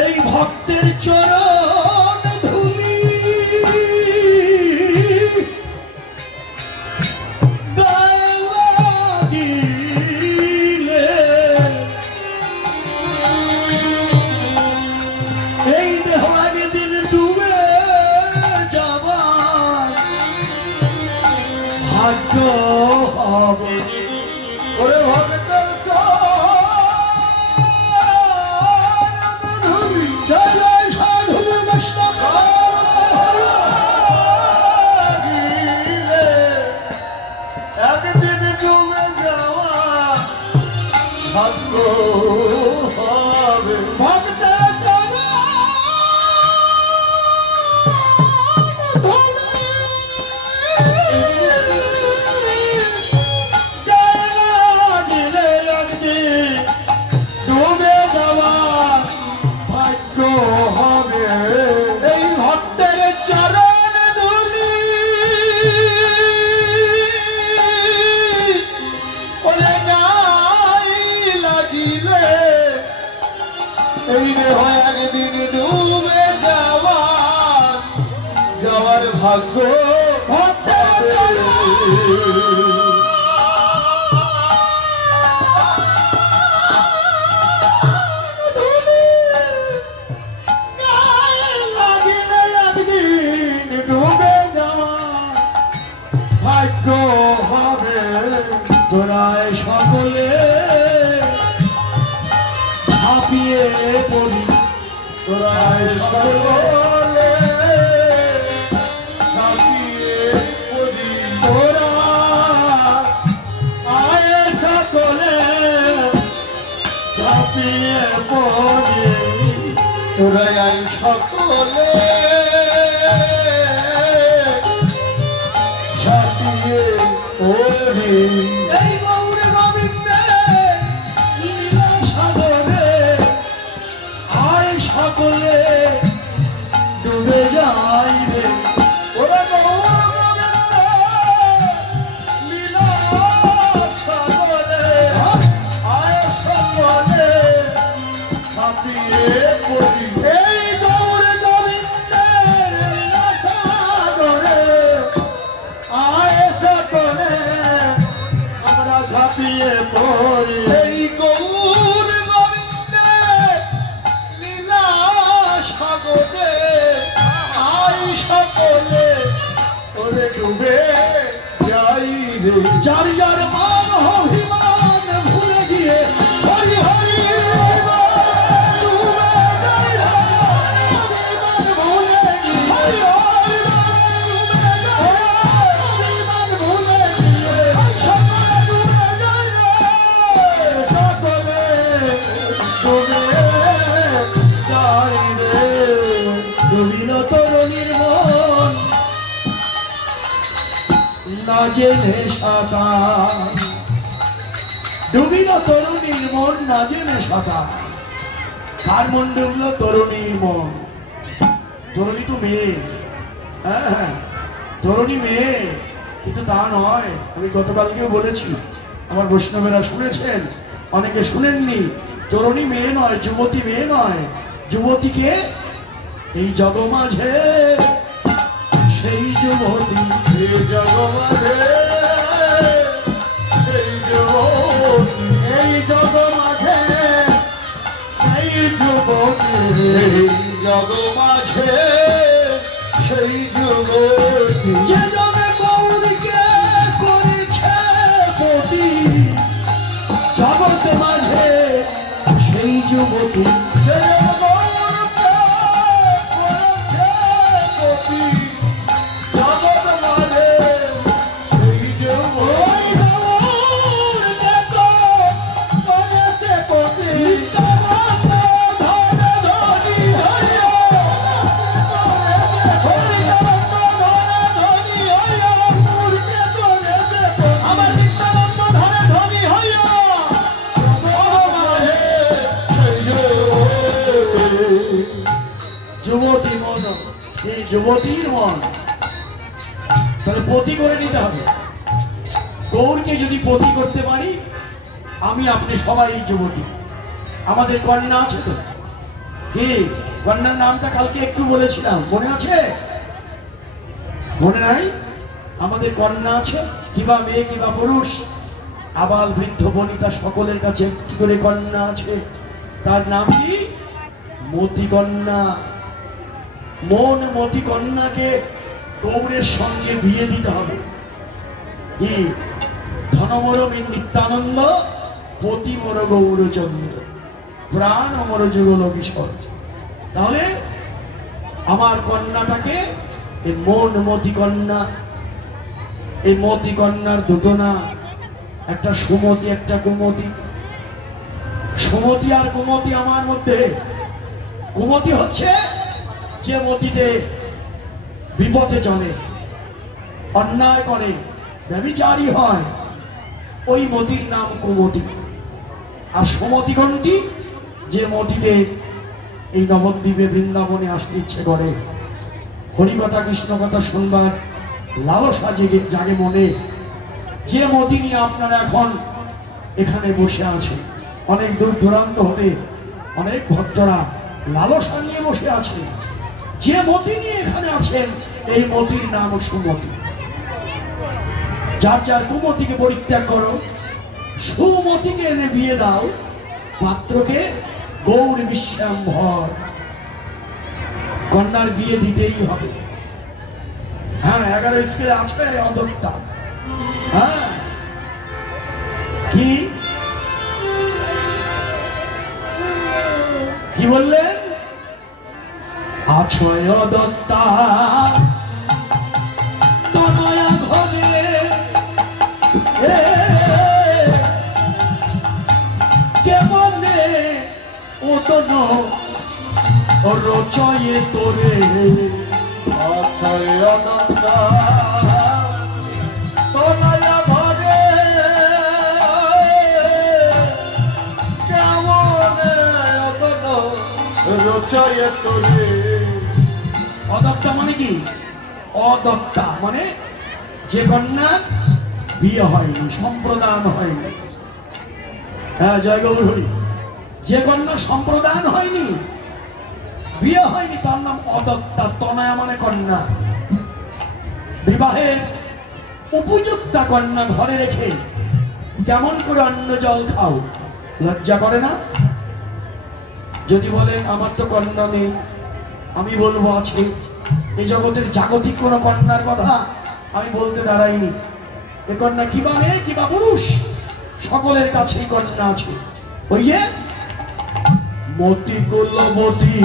এই ভক্তের চরণ ধুলি গায়ে লাগিলে এই দেহ একদিন ডুবে যাবার ভাগ্য হবে। ওরে ভক্তের একদিন ডুবে যাওয়া ভাগ্য হবে। ভক্তের এই দেহ একদিন ডুবে যাওয়ার ভাগ্য লাগিলে একদিন ডুবে যাওয়ার ভাগ্য হবে। তোরাই সকলে ঝাঁপিয়ে পড়ি, তোরাই সকলে ঝাঁপিয়ে পড়ি, তোরা আয় সকলে ঝাঁপিয়ে পড়ি, তোরাই আয় সকলে ঝাঁপিয়ে পড়ি। এই গৌর গোবিন্দে লীলা সাগরে আয় সকলে ডুবে যাইবে। ওরা গৌর গোবিন্দে লীলা সাগরে আয় সকলে ঝাঁপিয়ে পড়ি। এই গৌর গোবিন্দের লীলা সাগরে আয় সকলে আমরা ঝাঁপিয়ে পড়ি। এই গৌর গোবিন্দের লীলা সাগরে আয় সকলে ওরে ডুবে যাই রে। যার যার মান অভিমান ভুলে গিয়ে হরি হরি ডুবে যাই রে। অভিমান ভুলে গিয়ে হরি হরি ডুবে যাই রে। অভিমান ভুলে গিয়ে সকলে ডুবে যাই রে। সকলে ডুবে যাই রে। ডুবিল তরুণীর মন না জেনে সাঁতার, ডুবিল তরুণীর মন না জেনে সাঁতার। কার মন ডুবল? তরুণীর মন। তরুণী তো মেয়ে, হ্যাঁ তরুণী মেয়ে, কিন্তু তা নয়। আমি গতকালকেও বলেছি, আমার বৈষ্ণবেরা শুনেছেন, অনেকে শুনেননি। তরুণী মেয়ে নয়, যুবতী মেয়ে নয়। যুবতীকে এই জগমাঝে সেই যুবতী, এই জগমাঝে সেই যুবতী, এই জগমাঝে সেই যুবতী, এই জগমাঝে সেই যুবতী। যে জনে গৌরকে করেছে পতি, জগৎ মাঝে সেই যুবতী। যে গৌরকে করেছে পতি, জগৎ মাঝে সেই যুবতী। গৌরকে তো করেছে পতি, যুবতী মন, এই যুবতীর মন তাহলে পতি করে নিতে হবে। গৌরকে যদি পতি করতে পারি, আমি আপনি সবাই এই যুবতী। আমাদের কন্যা আছে তো, কি কন্যার নামটা কালকে একটু বলেছিলাম, মনে আছে? মনে নাই? আমাদের কন্যা আছে, কিবা মেয়ে কিবা পুরুষ, আবাল বৃদ্ধ বনিতা সকলের কাছে একটি করে কন্যা আছে। তার নাম কি? মতি কন্যা। মন মতি কন্যাকে গৌরের সঙ্গে বিয়ে দিতে হবে। কি ধনমর নিত্যানন্দ, পতি মর গৌরচন্দ্র, প্রাণ অমর যুগল কিশোর। তাহলে আমার কন্যাটাকে এই মন মতি কন্যা, এই মতি কন্যার দুটো না, একটা সুমতি একটা কুমতি। সুমতি আর কুমতি আমার মধ্যে। কুমতি হচ্ছে যে মতিতে বিপথে চলে, অন্যায় করে, ব্যভিচারী হয়, ওই মতির নাম কুমতি। আর সুমতি কোনটি? যে মতিতে এই নবদ্বীপে বৃন্দাবনে আসতে ইচ্ছে করে, হরিকথা কৃষ্ণ কথা শুনবার লালসা জাগে মনে। যে মতি নিয়ে আপনারা এখন এখানে বসে আছেন, অনেক দূর দূরান্ত হতে অনেক ভক্তরা লালসা নিয়ে বসে আছে, যে মতি নিয়ে এখানে আছেন, এই মতির নাম সুমতি। যার যার কুমতিকে পরিত্যাগ করো, সুমতিকে এনে বিয়ে দাও, পাত্রকে গৌর বিশ্বাম্ভর। কন্যার বিয়ে দিতেই হবে। হ্যাঁ, 11 স্কুলে আছে অদত্তা। হ্যাঁ, কি কি বললেন? আছয় অদত্তা তনয়া ঘরে, কেমনে ওতন রচয়ে তোরে। আছয় অদত্তা তনয়া ঘরে, কেমনে ওতন রচয়ে তোরে। অদত্তা মানে কি? অদত্তা মানে যে কন্যা বিয়ে হয়নি, সম্প্রদান হয়নি। হ্যাঁ, জয় গৌর হরি। যে কন্যা সম্প্রদান হয়নি, বিয়ে হয়নি, তার নাম অদত্তা। তনয়া মানে কন্যা। বিবাহের উপযুক্তা কন্যা ঘরে রেখে কেমন করে অন্ন জল খাও? লজ্জা করে না? যদি বলেন আমার তো কন্যা নেই, আমি বলবো আছে। এই জগতের জাগতিক কোন কন্যার কথা আমি বলতে দাঁড়াইনি। এ কন্যা কিবা মেয়ে কিবা পুরুষ, সকলের কাছেই কন্যা আছে। ওই যে মতি কুলবতী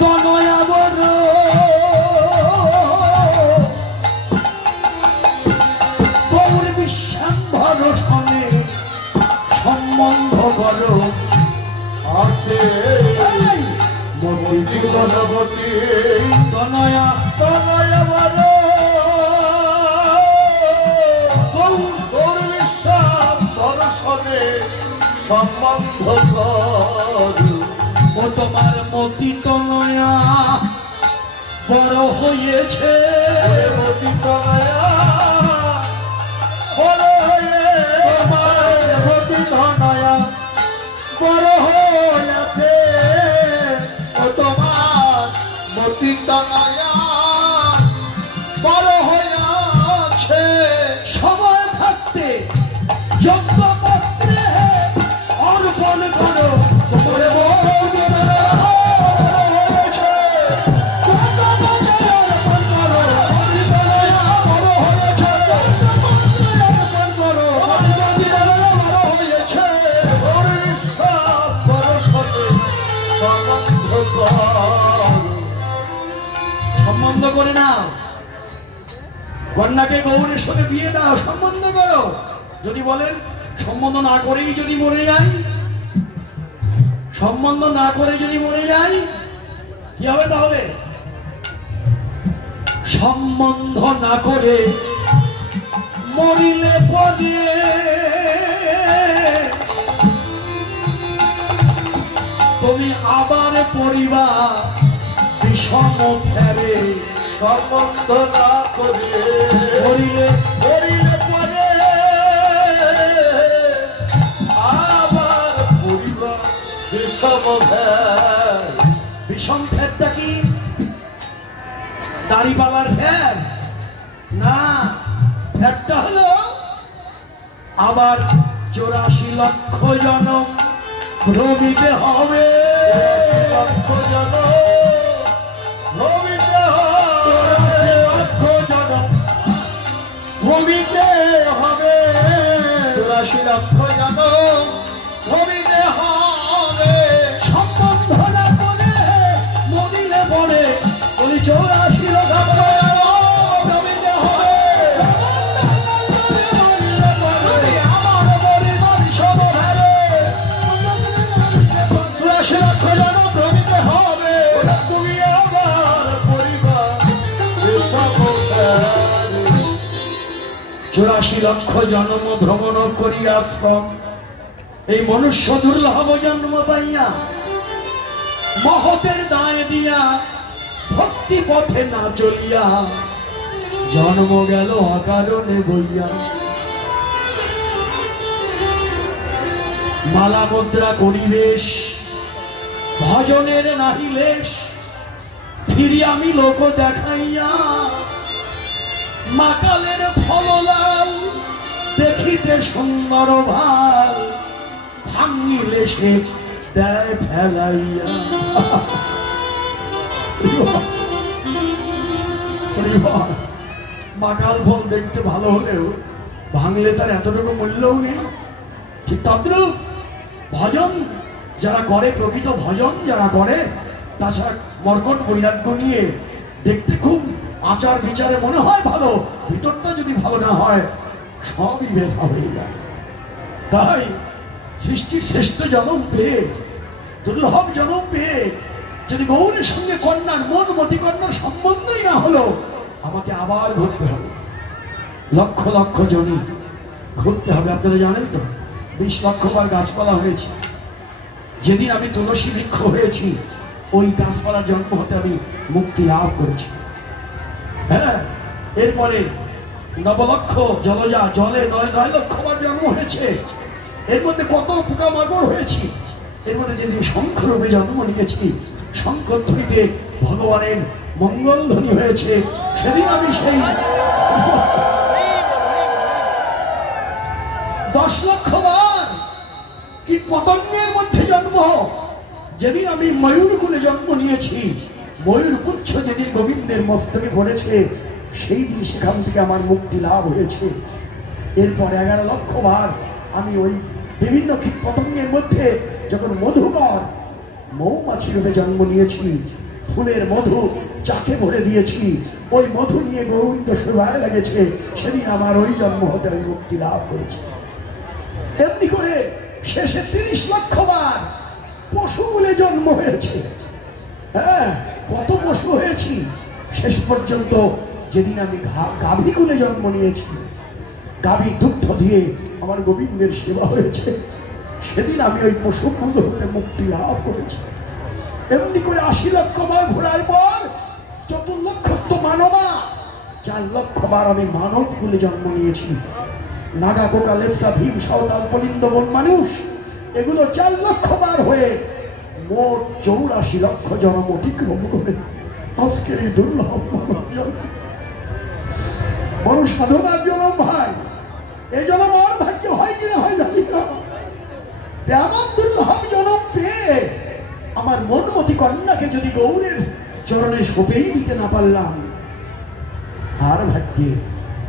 তনয়া বর, গৌর বিশ্বাম্ভর সনে সম্বন্ধ কর আছে। মতি কুলবতী তনয়া তনয়া বর, গৌর বিশ্বাম্ভর সনে সম্বন্ধ কর। ও তোমার মতি তনয়া বড় হয়েছে, মতি তনয়া বড় হয়ে, তোমার মতি তনয়া বড় হয়েছে। ও তোমার মতি তনয়া বড় হয়েছে। সময় থাকতে যোগ্য পাত্রে অর্পণ করো, তোমার মতি তনয়া হয়েছে। অর্পণ করো, মতি তনয়া বড় হয়েছে। অর্পণ করো, মতি তনয়া বড় হয়েছে। সম্বন্ধ করে নাও, কন্যাকে গৌরের সাথে বিয়ে দাও, সম্বন্ধ করো। যদি বলেন সম্বন্ধ না করেই যদি মরে যাই, সম্বন্ধ না করে যদি মরে যাই, কি হবে তাহলে? সম্বন্ধ না করে মরিলে পরে তুমি আবার পরিবার বিষম ফেরে। সম্বন্ধ না করে মরিলে মরিলে পরে আবার পরিবার বিষম বিষম ফেরটা কি দাড়িপালার ফের না, ফেরটা হলো আবার 84 লক্ষ জনম ভ্রমিতে হবে। 84 লক্ষ জনম ভ্রমিতে হবে, 84 লক্ষ জনম ভ্রমিতে হবে, 84 লক্ষ জনম ভ্রমিতে হবে। সম্বন্ধ না করে মরিলে পড়ে ওই 84 লক্ষ ভ্রমিতে হবে। 84 লক্ষ জনম ভ্রমিতে হবে, তুমি আমার পরিবার 84 লক্ষ জন্ম ভ্রমণ করিয়াশ্রম এই মনুষ্য দুর্লভ জন্ম পাইয়া মহতের দায় দিয়া ভক্তি পথে না চলিয়া জন্ম গেল অকারণে বইয়া। মালা মুদ্রা করিবেশ ভজনের নাহিলেশ ফিরি আমি লোক দেখাইয়া মাকালের ফললাল দেখিতে সুন্দর ভাল ভাঙিলে সে দেয় ফেলাইয়া। মাকাল ফল দেখতে ভালো হলেও ভাঙলে তার এতটুকু মূল্যও নেই। ঠিক তদ্রূপ ভজন যারা করে, প্রকৃত ভজন যারা করে, তাছাড়া মর্কট বৈরাগ্য নিয়ে দেখতে খুব আচার বিচারে মনে হয় ভালো, ভিতরটা যদি ভালো না হয় সবই ব্যথা হয়ে যায়। তাই সৃষ্টির শ্রেষ্ঠ জনম পেয়ে, দুর্লভ জনম পেয়ে যদি গৌরের সঙ্গে কন্যার মন মতি কন্যার সম্বন্ধই না হলো, আমাকে আবার ঘুরতে হবে, লক্ষ লক্ষ জনই ঘুরতে হবে। আপনারা জানেন তো 20 লক্ষ বার গাছপালা হয়েছে। যেদিন আমি তুলসী বৃক্ষ হয়েছি ওই গাছপালার জন্ম হতে আমি মুক্তি লাভ করেছি। হ্যাঁ, এরপরে 9 লক্ষ জলজা জলে 9 লক্ষ বার জন্ম হয়েছে। এর মধ্যে কত পোকামাকড় হয়েছি। এর মধ্যে যেদিন শঙ্খ রূপে জন্ম নিয়েছি, শঙ্খধ্বনিতে ভগবানের মঙ্গল ধ্বনি হয়েছে, সেদিন আমি সেই 10 লক্ষ বার কি পতঙ্গের মধ্যে জন্ম। যেদিন আমি ময়ূর কুলে জন্ম নিয়েছি, ময়ূর পুচ্ছ যেদিন গোবিন্দের মস্তকে পড়েছে, সেই দিন সেখান থেকে আমার মুক্তি লাভ হয়েছে। এরপর 11 লক্ষ বার আমি ওই বিভিন্ন কীট পতঙ্গের মধ্যে যখন মধুকর মৌমাছি রূপে জন্ম নিয়েছি, ফুলের মধু চাকে ভরে দিয়েছি, ওই মধু নিয়ে গোবিন্দ সেবায় লেগেছে, সেদিন আমার ওই জন্ম হতে আমি মুক্তি লাভ করেছি। এমনি করে শেষে 30 লক্ষ বার পশু বলে জন্ম হয়েছে। হ্যাঁ, কত পশু হয়েছি। শেষ পর্যন্ত যেদিন আমি গাভী কুলে জন্ম নিয়েছি, গাভী দুগ্ধ দিয়ে আমার গোবিন্দের সেবা হয়েছে, সেদিন আমি ওই পশু কুল হতে মুক্তি লাভ করেছি। এমনি করে 80 লক্ষ বার ঘোরার পর 4 লক্ষস্থ মানবা, 4 লক্ষ বার আমি মানব কুলে জন্ম নিয়েছি। নাগা গোকা লেপসা ভীম সাঁওতাল পলিন্দ বন মানুষ, এগুলো 4 লক্ষ বার হয়ে মোট 84 লক্ষ জন্ম অতিক্রম করে আজকের এই দুর্লভ বড় সাধনার জন্ম। ভাই, এই জন্ম আমার ভাগ্য হয় কিনা হয় জানি না, এমন দুর্লভ জন্ম পেয়ে আমার মনমতি কন্যাকে যদি গৌরের চরণে সঁপেই দিতে না পারলাম, আর ভাগ্যে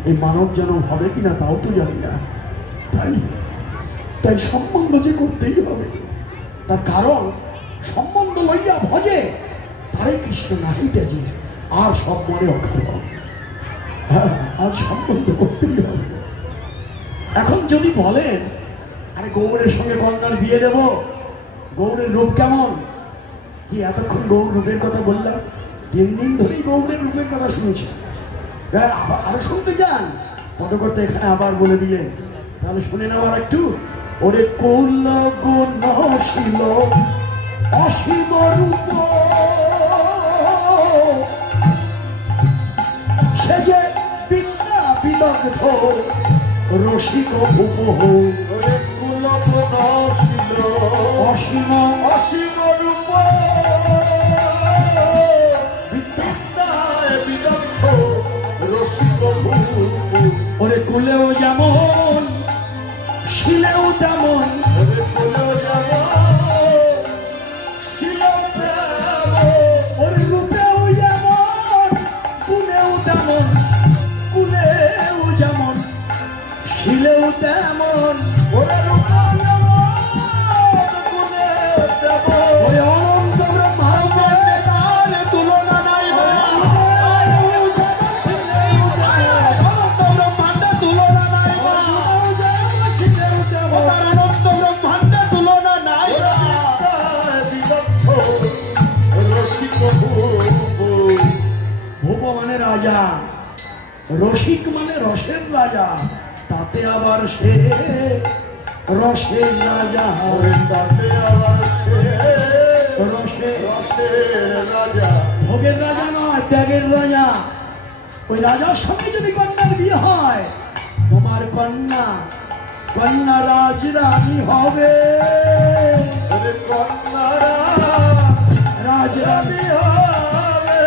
এই মানব জন্ম হবে কিনা তাও তো জানি না। তাই সম্বন্ধ যে করতেই হবে, তার কারণ সম্বন্ধ লইয়া ভজে তারে কৃষ্ণ নাহিতে যে আর সব মনে অকাল। হ্যাঁ, আজ সম্বন্ধ করতেই হবে। এখন যদি বলেন আরে গৌরের সঙ্গে কন্যার বিয়ে দেব, গৌরের রূপ কেমন, কি এতক্ষণ গৌর রূপের কথা বললাম, 3 দিন ধরেই গৌরের রূপের কথা শুনেছি। আরো শুনতে যান, পদকর্তা এখানে আবার বলে দিলেন, তাহলে শুনে নেওয়ার একটু। ওরে কুল গুণশীল অসীম রূপ সে যে বিদ্যা বিদগ্ধ রসিক ভূপ। ওরে কুল গুণশীল অসীম অসীম রাজা, রসিক মানে রসের রাজা, তাতে আবার সে রসের রাজা, তাতে আবার সে রসের রাজা, ভোগের রাজা নয়, ত্যাগের রাজা। ওই রাজার সঙ্গে যদি কন্যার বিয়ে হয়, তোমার কন্যা রাজরানী হবে, রাজরানী হবে,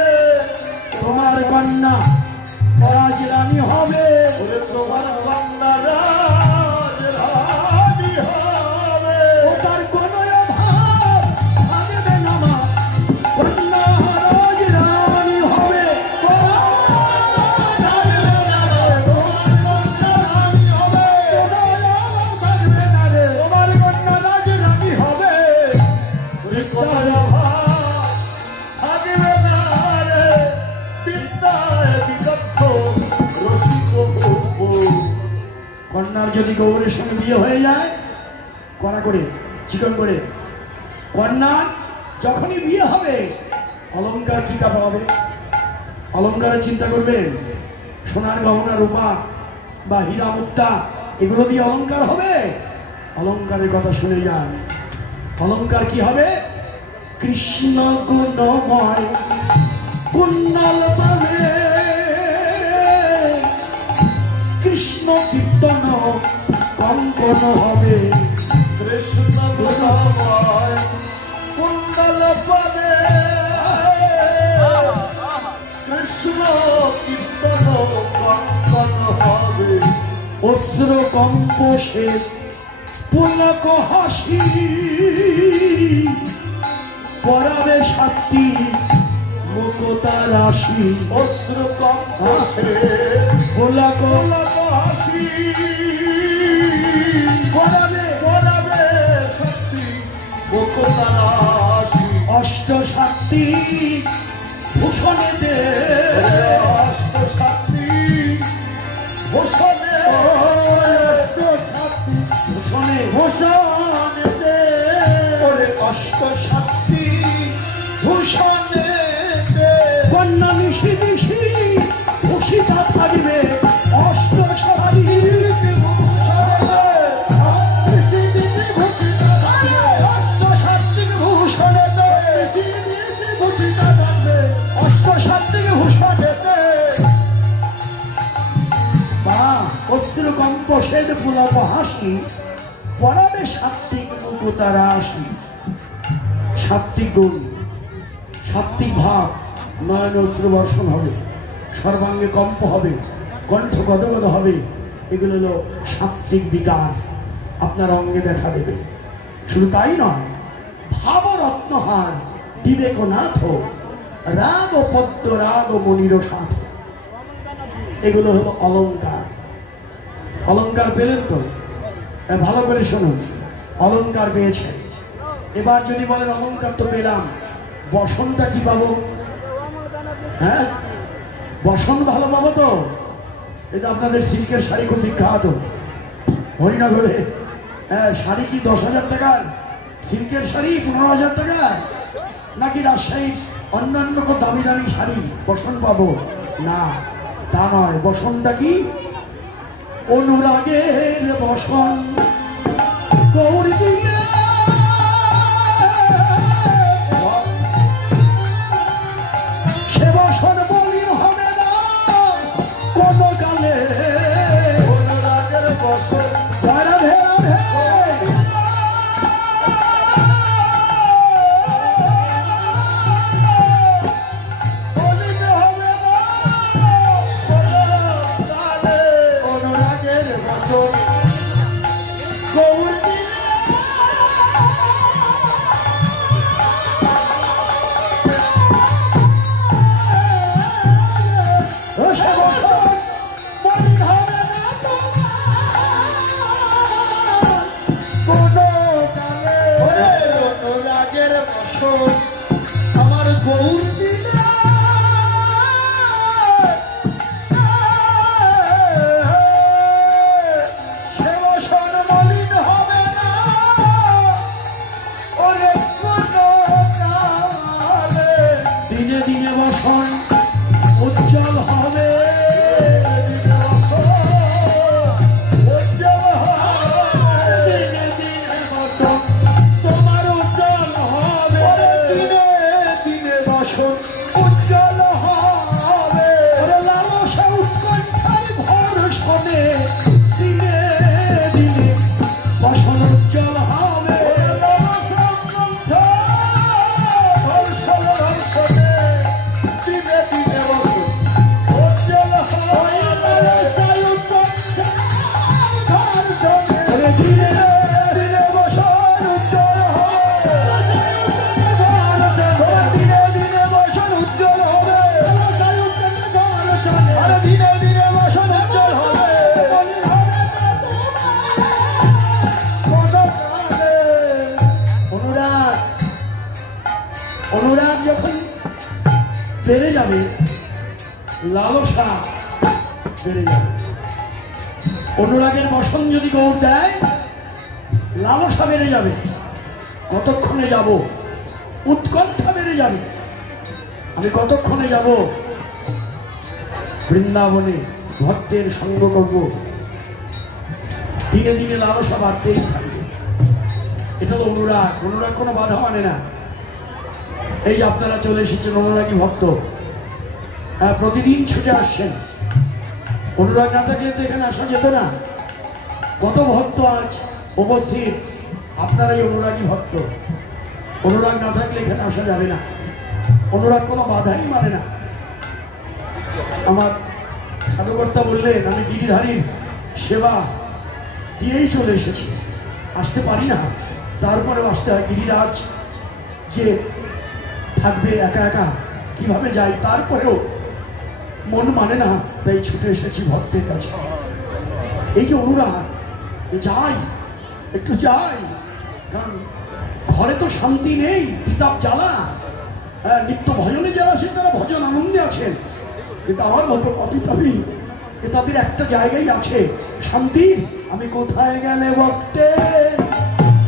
তোমার কন্যা রাজরানী হবে, তোমার কন্যা রাজরানী হবে। ও তার কোনো অভাব থাকবে না মা, কন্যা রাজরানী হবে। কন্যার যদি গৌরের সঙ্গে বিয়ে হয়ে যায়, কড়া করে চিকন করে, কন্যার যখনই বিয়ে হবে অলংকার কি কাপা হবে? অলংকারের চিন্তা করবেন, সোনার গহনা রূপা বা হীরা মুক্তা এগুলো দিয়ে অলংকার হবে? অলংকারের কথা শুনে যান। অলংকার কি হবে? কৃষ্ণ গুণময় কুণ্ডল পাবে, কৃষ্ণ কীর্তন কঙ্কন হবে, কৃষ্ণ গুণময় কুণ্ডল পাবে, কৃষ্ণ কীর্তন কঙ্কন হবে, অস্ত্র কম্পসে পুলক হাসি, পরাবে সাত্তি মুকতা রাশি, অস্ত্র কম্পসে পুলক হাসি, পরাবে শক্তি মুকতা রাশি, অষ্ট সাত্তি ভূষণেতে, অষ্ট শক্তি ভূষণে, ভূষণে ভূষণেতে, অষ্ট শক্তি ভূষণেতে, কন্যা মিশি মিশি ভূষিতা থাকবে অষ্ট সারি, অস্ত্র কম্পসের পুলক হাসি, পরাবে সাত্বিক মুকুতা রাশি। সাত্বিক গুণ, সাত্বিক ভাব, নয়ন অশ্রু বর্ষণ হবে, সর্বাঙ্গে কম্প হবে, কণ্ঠ গদগদ হবে, এগুলো হলো সাত্বিক বিকার আপনার অঙ্গে দেখা দেবে। শুধু তাই নয়, ভাবরত্নহার বিবেকনাথ, রাগ ও পদ্ম রাগ ও মনির সাথ, এগুলো হলো অলংকার। অলংকার পেলেন তো? ভালো করে শুনুন, অলংকার পেয়েছেন। এবার যদি বলেন অলংকার তো পেলাম, বসনটা কি পাবো? হ্যাঁ, বসন ভালো পাবো তো? এটা আপনাদের সিল্কের শাড়ি খুব বিখ্যাত হরিনগরে। হ্যাঁ, শাড়ি কি 10,000 টাকার? সিল্কের শাড়ি 15,000 টাকার? নাকি রাজশাহীর অন্যান্য কোনো দামি দামি শাড়ি বসন পাবো? না, তা নয়। বসনটা কি? অনুরাগের বসন গৌরী দিলে, সে বসন বলি হবে না কোনো কালে, অনুরাগের বসন রাধে রাধে বলিতে হবে না, অনুরাগের বসন গৌরী দিলে, সে বসন বলি হবে না কোনো কালে। অনুরাগের বসন আমার গৌর দিলে, সে বসন মলিন হবে না, ওরে কোনো কালে। দিনে দিনে বসন উজ্জ্বল হবে, অনুরাগ যখন বেড়ে যাবে, লালসা বেড়ে যাবে। অনুরাগের বসন যদি গৌর দেয়, লালসা বেড়ে যাবে। কতক্ষণে যাব? উৎকণ্ঠা বেড়ে যাবে। আমি কতক্ষণে যাব? বৃন্দাবনে ভক্তের সঙ্গ করব। দিনে দিনে লালসা বাড়তেই থাকবে। এটা তো অনুরাগ। অনুরাগ কোনো বাধা মানে না। এই যে আপনারা চলে এসেছেন অনুরাগী ভক্ত, প্রতিদিন ছুটে আসছেন। অনুরাগ না থাকলে তো এখানে আসা যেত না। কত ভক্ত আজ উপস্থিত, আপনারাই অনুরাগী ভক্ত। অনুরাগ না থাকলে এখানে আসা যাবে না। অনুরাগ কোনো বাধাই মানে না। আমার সাধুকর্তা বললেন, আমি গিরিধারীর সেবা দিয়েই চলে এসেছি, আসতে পারি না, তারপরেও আসতে হয়। গিরিরাজ যে থাকবে একা একা, কিভাবে যাই, তারপরেও মন মানে না, তাই ছুটে এসেছি ভক্তের কাছে। এই যে অনুরাগ, যাই, একটু যাই, কারণ ঘরে তো শান্তি নেই, তিতাব জ্বালা। নিত্য ভজনে যারা আছেন তারা ভজন আনন্দে আছেন, কিন্তু আমার মতো অতিতাবী তাদের একটা জায়গায় আছে শান্তি। আমি কোথায় গেলে ভক্তে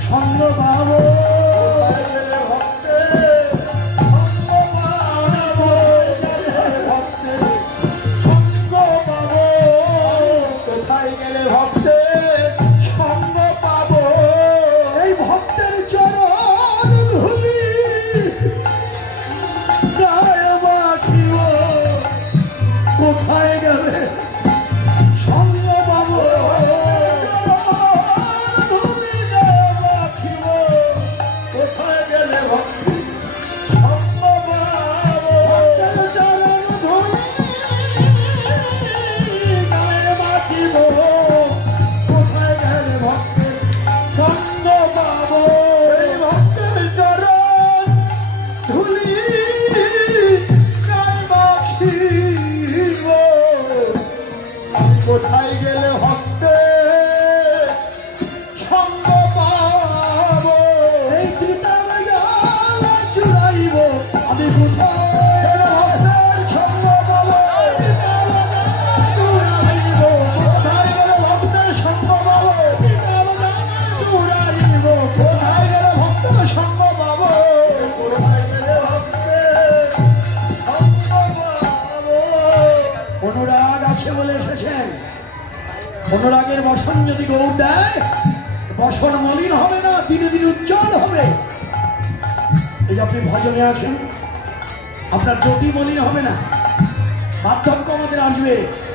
সঙ্গ পাবো, কোথায় গেলে সঙ্গ পাবো, কোথায় গেলে ভক্তি সঙ্গ পাবো, বাঁচিব, কোথায় গেলে ভক্তি সঙ্গ পাবো। এই ভক্তের চরণ ধুলি কোথায় গেলে ভক্তে সঙ্গ পাবো। এই তিতাব জ্বালা চুরাইব আমি, কোথায় গেলে ভক্তের সঙ্গ পাবো, চুরাইব, কোথায় গেলে ভক্তের সঙ্গ পাবো, চুরাইব, কোথায় গেলে ভক্তের সঙ্গ পাবো, কোথায় গেলে ভক্তের সঙ্গ পাবো। অনুরাগ আছে বলে এসেছেন। অনুরাগের বসন যদি গৌর দেয়, বসন মলিন হবে না, দিনে দিনে উজ্জ্বল হবে। এই যে আপনি ভজনে আসেন, আপনার জ্যোতি মলিন হবে না। পার্থক্য আমাদের আসবে,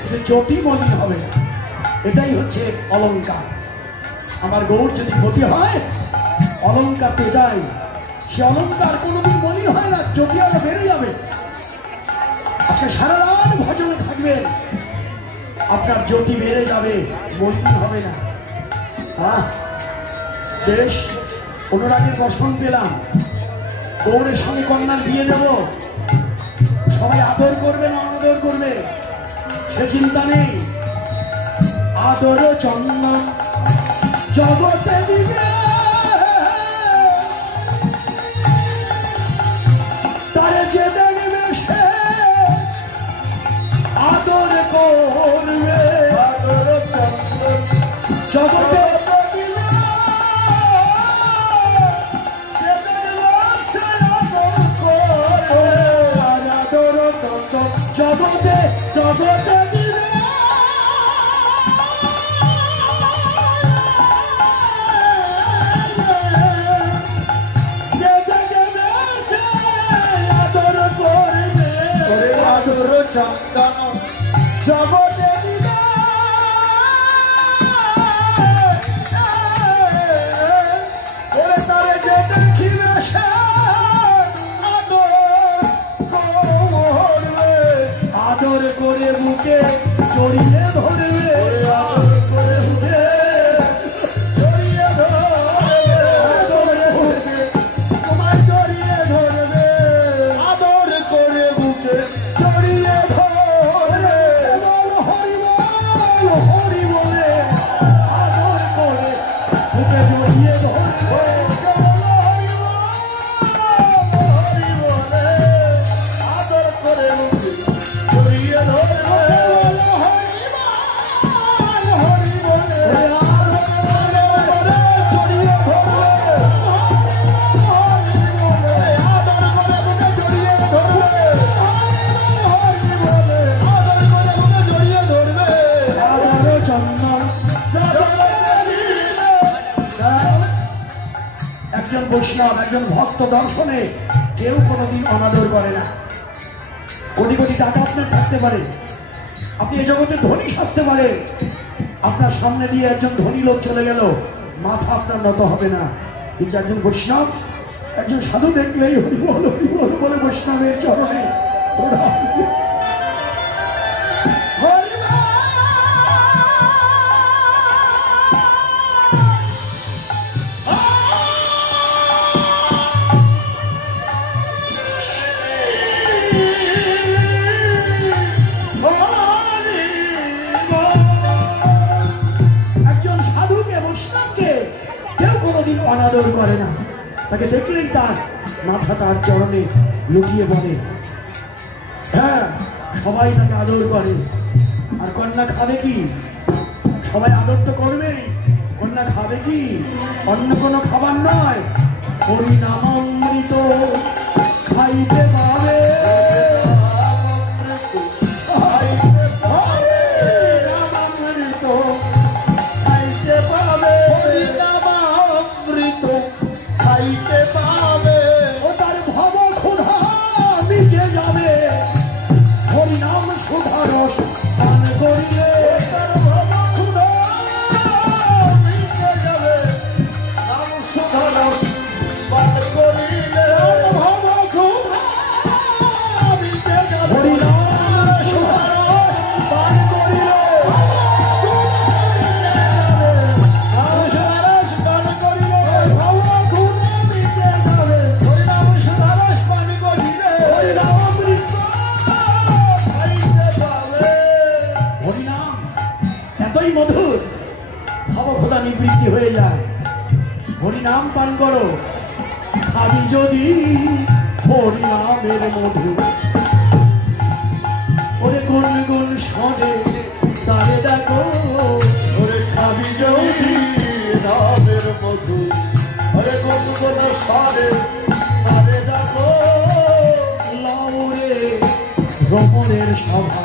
যে জ্যোতি মলিন হবে না। এটাই হচ্ছে অলঙ্কার। আমার গৌর যদি ক্ষতি হয়, অলঙ্কার তো এটাই, সে অলঙ্কার কোনোদিন মলিন হয় না, জ্যোতি আরো বেড়ে যাবে। আজকে সারা রাত ভজনে থাকবেন, আপনার জ্যোতি বেড়ে যাবে, মলিন হবে না। বেশ, অনুরাগের বসন পেলাম, গৌরের সঙ্গে কন্যার বিয়ে দেব, সবাই আদর করবে না অনাদর করবে সে চিন্তা নেই। আদর চন্দন জগতে দিবে, তারে যে দেখবে সে আদর করবে। আদর চন্দন জগতে জগতে জগতে দিবে, আদর করবে, আদর চন্দন জগতে দিবে, তারে যে দেখিবে সে আদর করে বুকে জড়িয়ে ধরবে, আদর করে বুকে জড়িয়ে ধরবে, তোমায় জড়িয়ে ধরবে, আদর করে বুকে জড়িয়ে ধরবে। হরিবল বৈষ্ণব একজন ভক্ত দর্শনে কেউ কোনোদিন অনাদর করে না। কোটি কোটি টাকা আপনার থাকতে পারে, আপনি এ জগতে ধনী সাজতে পারে, আপনার সামনে দিয়ে একজন ধনী লোক চলে গেল, মাথা আপনার নত হবে না। কিন্তু একজন বৈষ্ণব, একজন সাধু দেখলেই হরি বল বলে বৈষ্ণবের চরণে অনাদর করে না, তাকে দেখলেই তার মাথা তার চরণে লুটিয়ে পড়ে। হ্যাঁ, সবাই তাকে আদর করে। আর কন্যা খাবে কি? সবাই আদর তো করবেই, কন্যা খাবে কি? অন্য কোনো খাবার নয়, হরিনামামৃত খাইতে পাবে। নিবৃত্তি হয়ে যায়। হরিনাম পান করো, খাবি যদি হরিনামের মধু, ওরে গুন গুন সদে তারে ডাকো, ওরে খাবি যদি নামের মধু, ওরে গুন গুন সদে তারে ডাকো। লাউরে ভ্রমণের সভা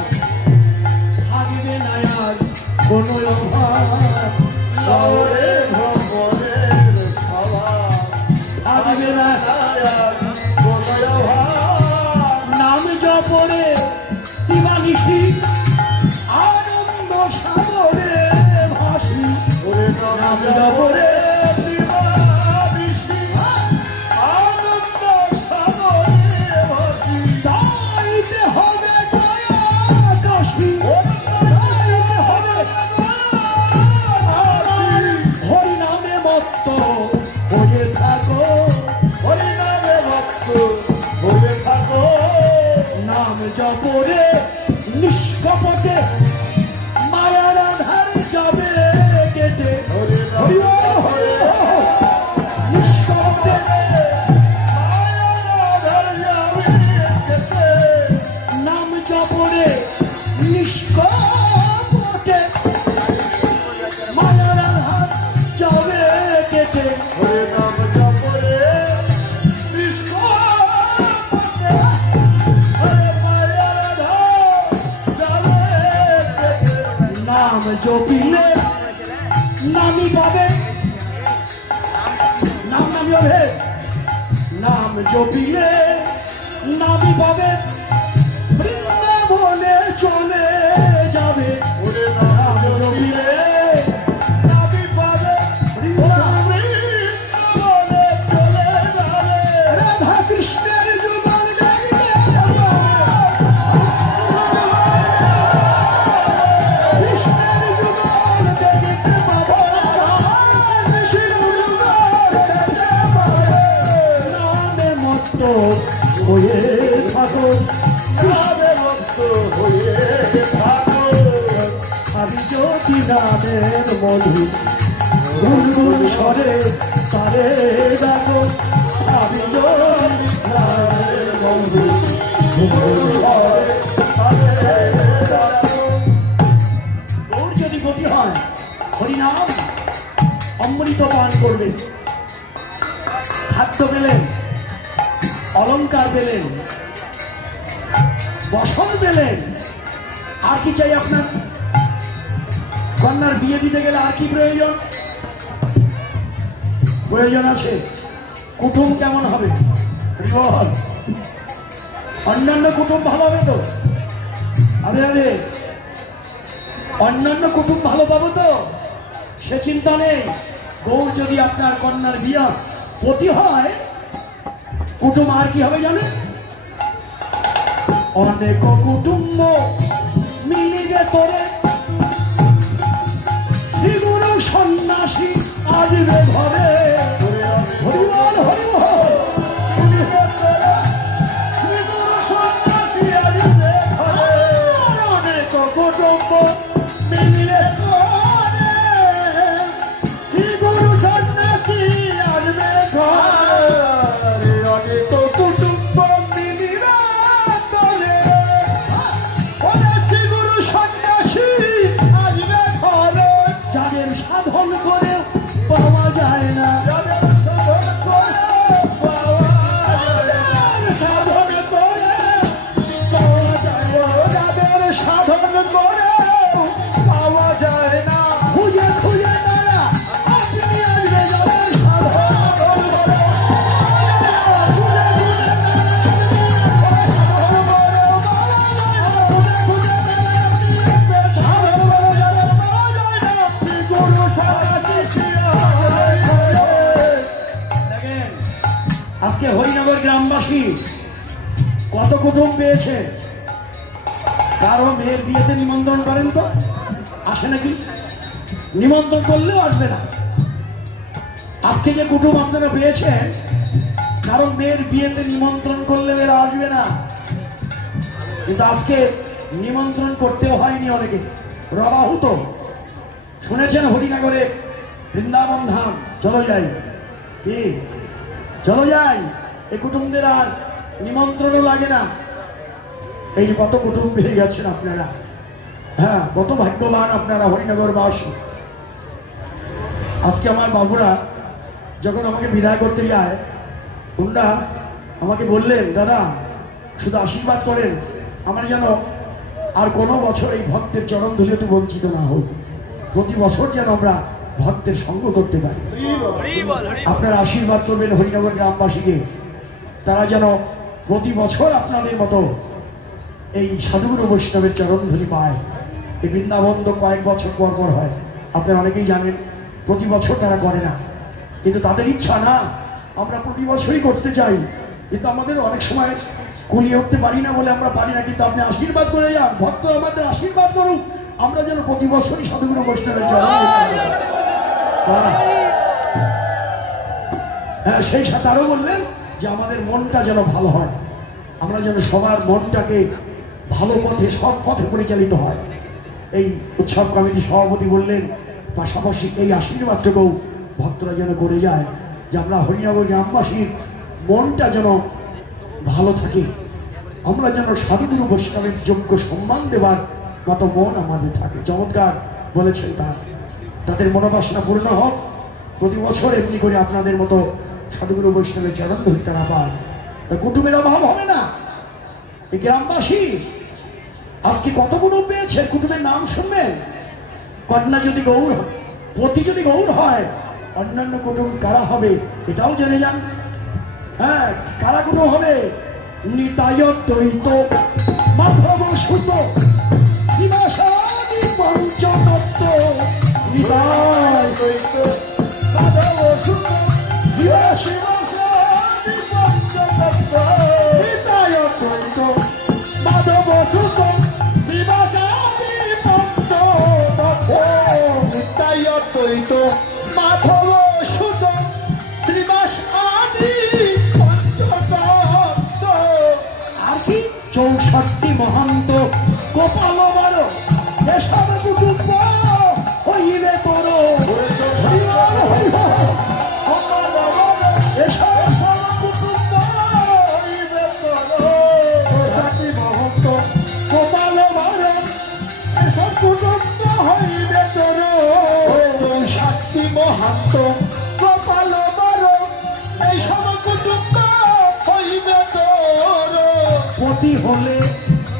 থাকবে না আর কোনো অভাব, লাউরে ভ্রমণের সভা থাকবে না কোনো অভাব। নাম জপরে দিবানিশি আনন্দ সাগরে ভাসি, ওরে নাম জপরে দিবানিশি আনন্দ সাগরে ভাসি। তাইতে হবে দয়া কাশি, তাইতে হবে হরিনামে মত্ত হয়ে থাকো, হরিনামে মত্ত হয়ে থাকো। নাম জপরে নিষ্কপটে মায়ার আধার যাবে কেটে, নিষ্কপটে মায়ার আধার যাবে কেটে। নাম জপরে নিষ্কপটে মায়ার আধার যাবে কেটে, নাম জপরে নিষ্কপটে নাম জপিলে নামি পাবে, নাম নামি হবে, নাম জপিলে নামি পাবে, বৃন্দাবনে চলে যাবে। নাম জপিলে নামি পাবে, বৃন্দাবনে চলে যাবে। রাধা কৃষ্ণের যুগল গাইবে, হয়ে থাকো, নামে মত্ত হয়ে থাকো। আমি যদি নামের মধু গুনগুন স্বরে তারে ডাকো, আমি যদি নামের মধু গুনগুন স্বরে তারে ডাকো। ওর যদি গতি হয় হরিনাম অমৃত পান করবে। খাদ্য পেলেন, অলঙ্কার পেলেন, বসন পেলেন, আর কি চাই আপনার? কন্যার বিয়ে দিতে গেলে আর কি প্রয়োজন? প্রয়োজন আছে কুটুম কেমন হবে? বল, অন্যান্য কুটুম ভালো হবে তো? আরে আরে, অন্যান্য কুটুম ভালো পাবো তো? সে চিন্তা নেই। গৌর যদি আপনার কন্যার বিয়া পতি হয়, কুটুম আর কি হবে জানেন? অনেক কুটুম্ব মিলিবে তোরে, শ্রীগুরু সন্ন্যাসী আসবে ঘরে। হরিবল হরিবল, শ্রীগুরু সন্ন্যাসী আসবে ঘরে। অনেক কুটুম্ব মিলিবে তোরে, শ্রীগুরু সন্ন্যাসী আসবে ঘরে। অনেক কুটুম্ব মিলিবে তোরে, ওরে শ্রীগুরু সন্ন্যাসী আসবে ঘরে। যাদের সাধন করে পাওয়া যায় না, যাদের সাধন করে পাওয়া যায় না, সাধন করে পাওয়া যায় না, যাদের সাধন করে পাওয়া যায় না, খুঁজে খুঁজে তারা আপনি আসবে যাদের সাধন করে। দেখেন, আজকে হরিনগর গ্রামবাসী কত কুটুম পেয়েছে। কারো মেয়ের বিয়েতে নিমন্ত্রণ করেন তো? আসে নাকি? নিমন্ত্রণ করলেও আসবে না। আজকে যে কুটুম আপনারা পেয়েছেন, কারণ মেয়ের বিয়েতে নিমন্ত্রণ করলে এরা আসবে না। কিন্তু আজকে নিমন্ত্রণ করতেও হয়নি অনেকে, রবাহুত। শুনেছেন হরিনগরে বৃন্দাবন ধাম, চলো যাই, কি চলো যাই, এই কুটুমদের আর নিমন্ত্রণও লাগে না। এই যে কত কুটুম পেয়ে গেছেন আপনারা, হ্যাঁ, কত ভাগ্যবান আপনারা হরিনগরবাসী। আজকে আমার বাবুরা যখন আমাকে বিদায় করতে যায়, ওনারা আমাকে বললেন, দাদা শুধু আশীর্বাদ করেন, আমার যেন আর কোনো বছর এই ভক্তের চরণ ধুলিতে বঞ্চিত না হোক, প্রতি বছর যেন আমরা ভক্তের সঙ্গ করতে পারি। আপনারা আশীর্বাদ করবেন হরিনগর গ্রামবাসীকে, তারা যেন প্রতি বছর আপনাদের মতো এই সাধুগুরু বৈষ্ণবের চরণ ধুলি পায়। এই বৃন্দাবন তো কয়েক বছর পর পর হয়, আপনারা অনেকেই জানেন, প্রতি বছর তারা করে না। কিন্তু তাদের ইচ্ছা না, আমরা প্রতি বছরই করতে চাই, কিন্তু আমাদের অনেক সময় কুলিয়ে উঠতে পারি না বলে আমরা পারি না। কিন্তু আপনি আশীর্বাদ করে যান, ভক্ত আমাদের আশীর্বাদ করুন, আমরা যেন প্রতি বছরই সাধুগুরু বৈষ্ণবের চরণ ধুলি পাই। হ্যাঁ, সেই সাথে আরো বললেন যে আমাদের মনটা যেন ভালো হয়, আমরা যেন সবার মনটাকে ভালো পথে, সৎ পথে পরিচালিত হয়। এই উৎসব কমিটি সভাপতি বললেন, পাশাপাশি এই আশীর্বাদটুকুও ভক্তরা যেন করে যায়, যে আমরা হরিনগর গ্রামবাসীর মনটা যেন ভালো থাকে, আমরা যেন সাধুগুরু বৈষ্ণবের যোগ্য সম্মান দেবার মতো মন আমাদের থাকে। চমৎকার বলেছেন তারা, তাদের মনোবাসনা পূর্ণ হোক, প্রতি বছর এমনি করে আপনাদের মতো সাধুগুরু বৈষ্ণবের চরণ ধরি তারা পায়, তা কুটুমের অভাব হবে না। এই গ্রামবাসী আজকে কত কুটুম পেয়েছে, কুটুমের নাম শুনবেন। কন্যা যদি গৌর, পতি যদি গৌর হয়, অন্যান্য কুটুম কারা হবে এটাও জেনে যান। হ্যাঁ, কারা কুটুম হবে? নিতাই দ্বৈত মাধব সুত শিবাসাদি পঞ্চতত্ত্ব, নিতাই দ্বৈত মাধব সুত শিবাসাদি পঞ্চতত্ত্ব, নিতাই দ্বৈত মাধব সুত শিবাসাদি পঞ্চতত্ত্ব, নিতাই দ্বৈত মাধব সুত শ্রীবাস আদি পঞ্চতত্ত্ব। আর কি 64 মহান্ত গোপাল বার, এসব কুটুম্ব হইবে তোর। এসব কুটুম্ব হইবে তোর, মহন্ত গোপাল বার, এসব কুটুম্ব হইবে তোর। সাতটি মহান্ত গোপাল বার, এইসব কুটুম্ব হইবে তোর। পতি হলে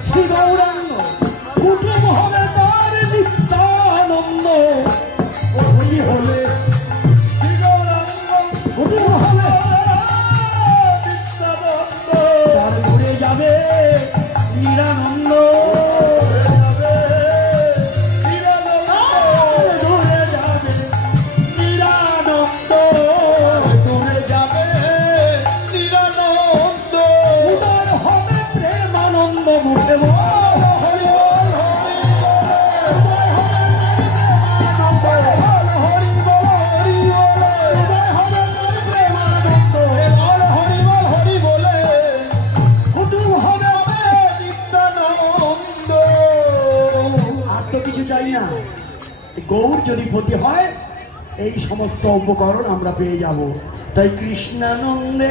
শ্রী গৌরাঙ্গ, কুটুম হবে তার নিত্যানন্দ। পতি হলে শ্রী গৌরাঙ্গ, কুটুম হবে গৌর যদি পতি হয় এই সমস্ত উপকরণ আমরা পেয়ে যাব। তাই কৃষ্ণানন্দে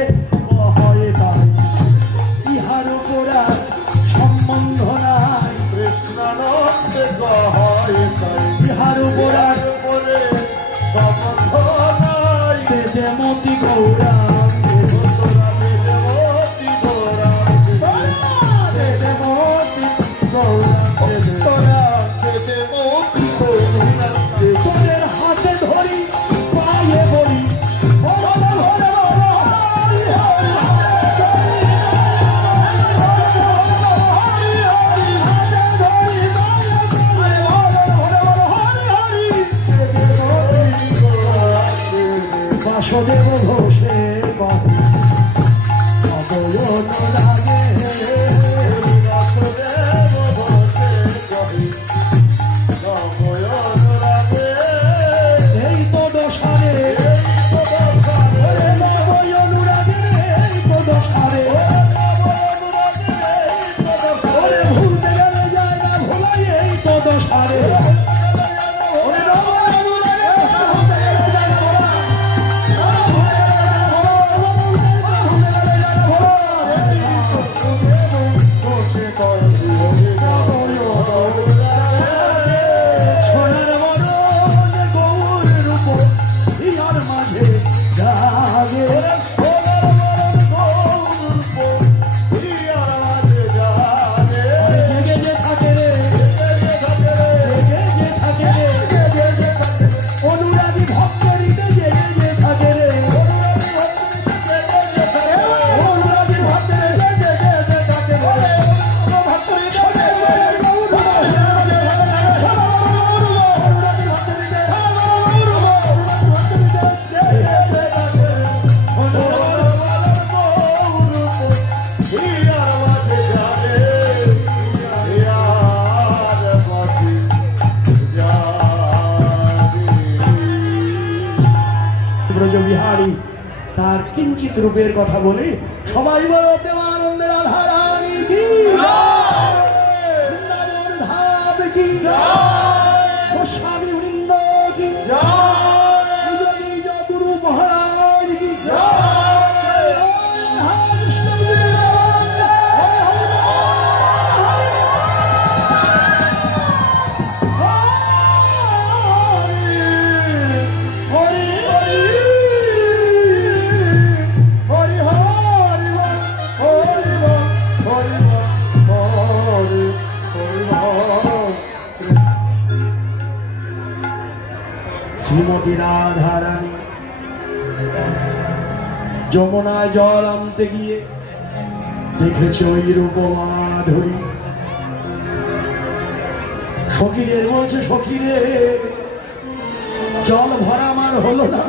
হয় তাই ইহার উপর আর সম্বন্ধ নাই। কৃষ্ণানন্দে হয় তাই ইহার উপর আর সম্বন্ধ নাই। মতি গৌরা তোদের হাতে ধরি পায়ে বলি বাসুদেব ঘোষে কহে অবয়ন লাগে। এই তো দশারে নবয়ন লাগে, এই তো দশারে ভুলতে গেলে যায় না ভোলাই, এই তো দশারে ব্রজবিহারী তার কিঞ্চিত রূপের কথা বলে সবাই বলো প্রেমানন্দের রাধা রানী কি জয়, বৃন্দাবন ধাম কি জয়, গোস্বামী বৃন্দ কি জয়, নিজ নিজ গুরু মহারাজ কি জয়, হরে কৃষ্ণ শ্রীমতী রাধা রানী যমুনায় জল আনতে গিয়ে দেখেছে ওই রূপ মাধুরী। সখীদের বলছে, সখীরে জল ভরা আমার হলো না,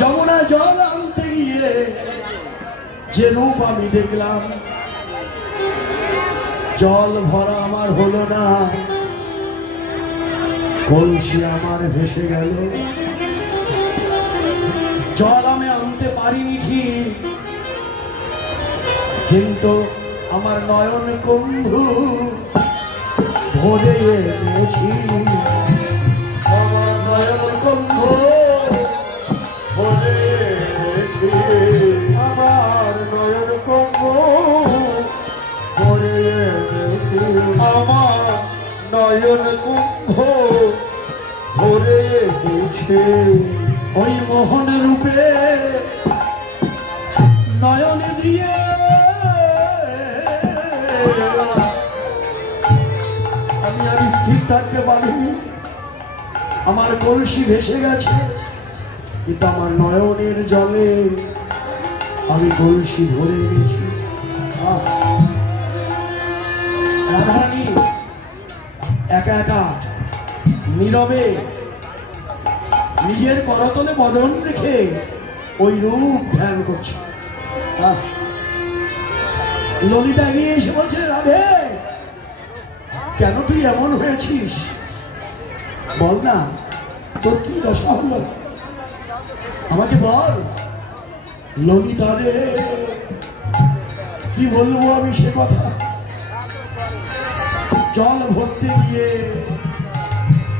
যমুনায় জল আনতে গিয়ে যে রূপ আমি দেখলাম জল ভরা আমার হলো না, কলসি আমার ভেসে গেল। জল আমি আনতে পারিনি ঠিক, কিন্তু আমার নয়ন কুম্ভু ভরে এনেছি, আমার নয়ন কুম্ভু ভরে এনেছি, আমার নয়ন কুম্ভু ভরে এনেছি, আমার নয়ন কুম্ভ ভরে গেছে। ওই মোহন রূপে নয়ন দিয়ে আমি আর স্থির থাকতে পারিনি, আমার কলসি ভেসে গেছে, কিন্তু আমার নয়নের জলে আমি কলসি ভরে গেছি। রাধারানী একা একা নীরবে নিজের করতলে বদন রেখে ওই রূপ ধ্যান করছে। ললিতা গিয়ে এসে বলছে, রাধে কেন তুই এমন হয়েছিস, বল না তোর কি দশা হলো, আমাকে বল। ললিতা রে কি বলবো আমি সে কথা, জল ভরতে গিয়ে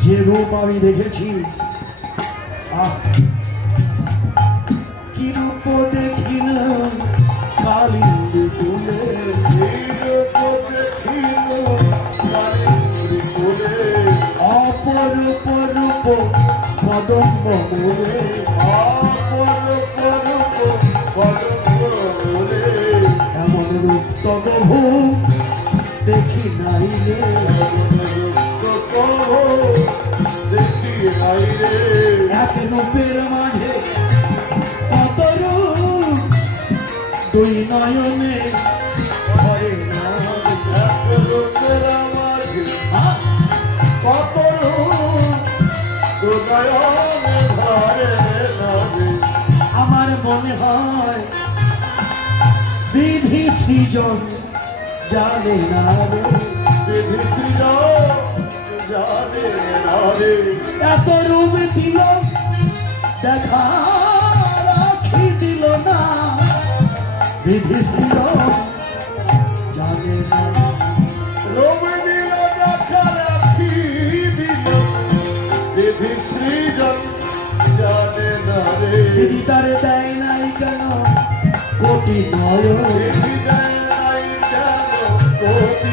যে রূপ আমি দেখেছি, কি রূপ দেখিল কালিন্দী কুলে, অপরূপ রূপ কদম্ব মোরে, এমন রূপ তবু দেখি নাই রে, এক রূপের মাঝে কত রূপ, দুই নয়নে ভরে না, এক রূপের মাঝে কত রূপ, দুই নয়নে ভরে না। আমার মনে হয় বিধি সৃজন জানে না রে, বিধি সৃজন জানে না রে, এত রূপ দিল দেখা রাখি দিল না, বিধি সৃজন জানে না, রূপ দিল দেখা রাখি দিল, বিধি সৃজন জানে না রে, বিধি তারে দেয় নাই কেন কোটি নয়ন, বিধি দেয় নাই কেন কোটি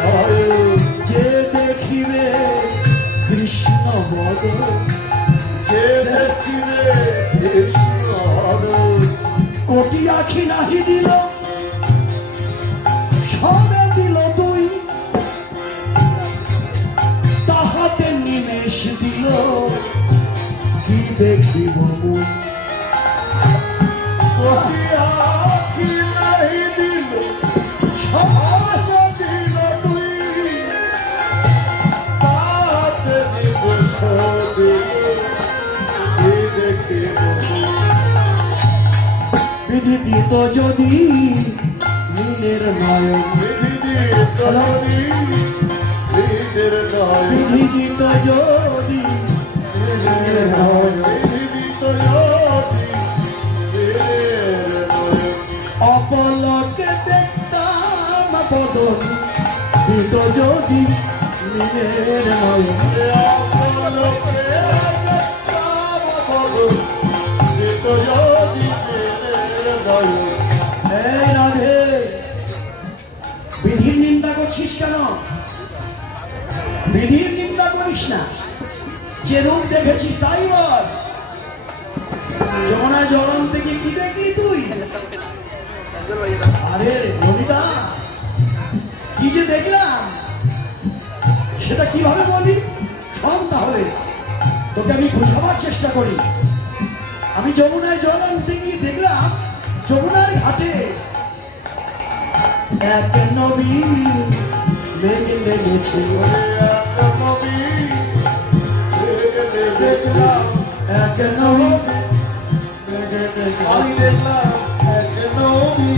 নয়ন, যে দেখিবে কৃষ্ণ বদন, যে দেখিবে কৃষ্ণ বদন, কোটি আখি নাহি দিল সবে দিল দুই, তাহাতে নিমেষ দিল কি দেখিব মুখ, কোটি আখি নাহি দিল সবে দিল দুই, তাহাতে নিমেষ দিল কি দেখিব মুখ। বিধি দিত যদি নীলের নয়ন, বিধি দিত যদি নীলের নয়ন, বিধি দিত যদি নীলের নয়ন, বিধি দিত যদি নীলের নয়ন, অপলকে দেখতাম বদন, দিত যদি নীলের নয়ন, অপলকে দেখতাম বদন, দিত যদি নীলের নয়ন। এই রাধে, বিধির নিন্দা করছিস কেন? বিধির নিন্দা করিস না, যে রূপ দেখেছিস তাই বল। যমুনায় জলন থেকে কি দেখলি তুই? আরে ললিতা, কি যে দেখলাম সেটা কিভাবে বলি? শোন তাহলে, তোকে আমি বোঝাবার চেষ্টা করি। আমি যমুনায় জলন থেকে দেখলাম যমুনার ঘাটে এক নবী লেগে লেগেছে, এক নবী লেগে লেগেছিলাম, এক নবী লেগে লেগেছে, আমি দেখলাম এক নবী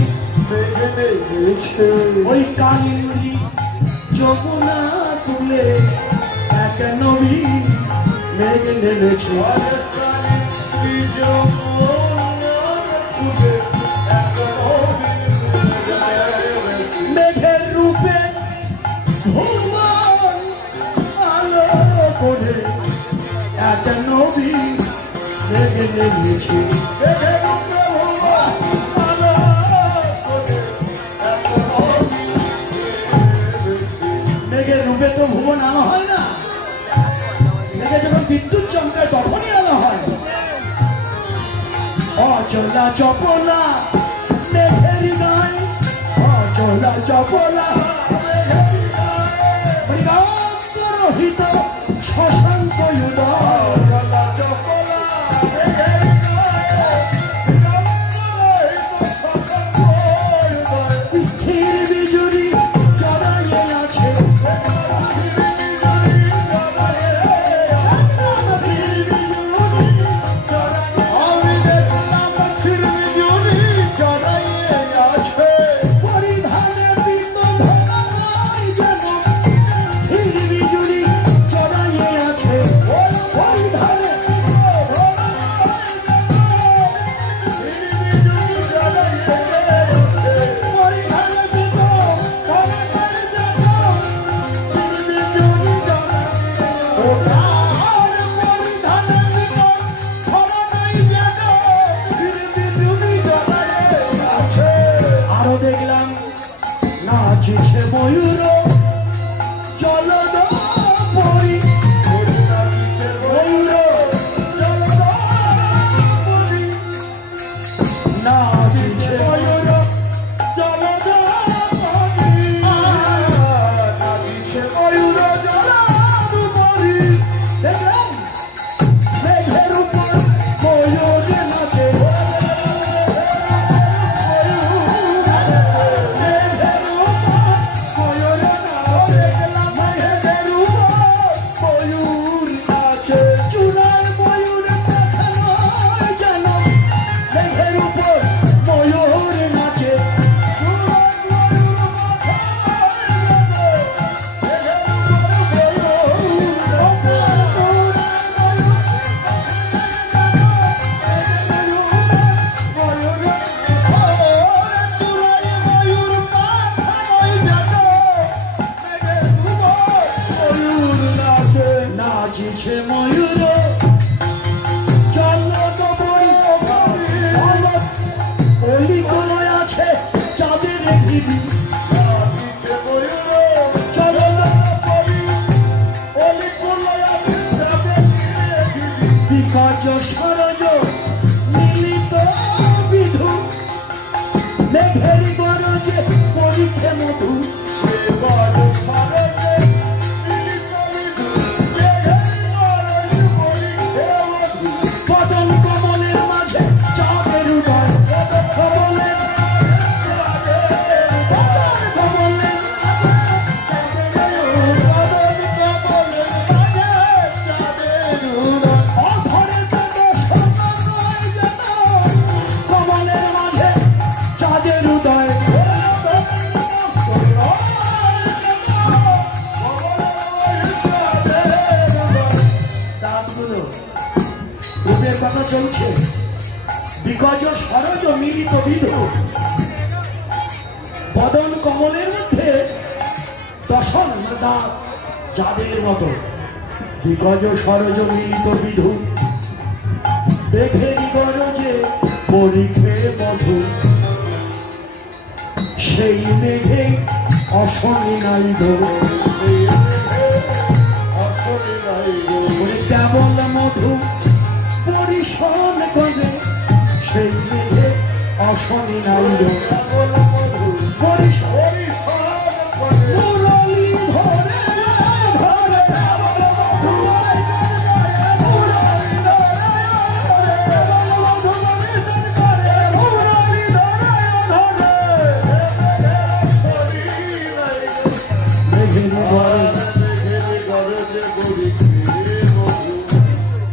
লেগে লেগেছে, ওই কালিন্দী যমুনা তুলে এক নবী লেগে লেগেছে, কালিন্দী যমুনা তুলে মেঘের রূপে ভগবান আলো করে এক নবী লেগে লেগেছে, মেঘের রূপে ভগবান আলো করে এক নবী লেগেছে। মেঘের রূপে তো ভুবন আলো হয় না, মেঘে যখন বিদ্যুৎ চমকায় তখনই আলো হয়। অচলা চপলা মেঘের নাই, অচলা চপলা রহিত শশাঙ্ক স্থির বিজুরি চড়াইয়ে আছে, পরিধানে বিন্দু দেখলাম নাচিছে ময়ূর চলন পরি নাচিছে ময়ূর চলন পরি নাচিছে ময়ূর চলন পরি নাচিছে ময়ূর চলন পরি দেখলাম মেঘের উপর ময়ূর নাচে সরজ মিলিত বিধু মেঘের গরজে পরীক্ষে মধু পদম কমলের মাঝে চাঁদের উদয় কমলের কথা চলছে বিকজ সরজ মিলিত বিধু বদন কমলের মধ্যে দশন দাঁত যাদের মতো বিকজ সরজ মিলিত বিধু দেখেনি গরজে পরীক্ষে মধু সেই মেঘে অশনি নাই কেবল মধু পরিশন করে সেই মেঘে অশনি নাই মুরলী ধরে ধরে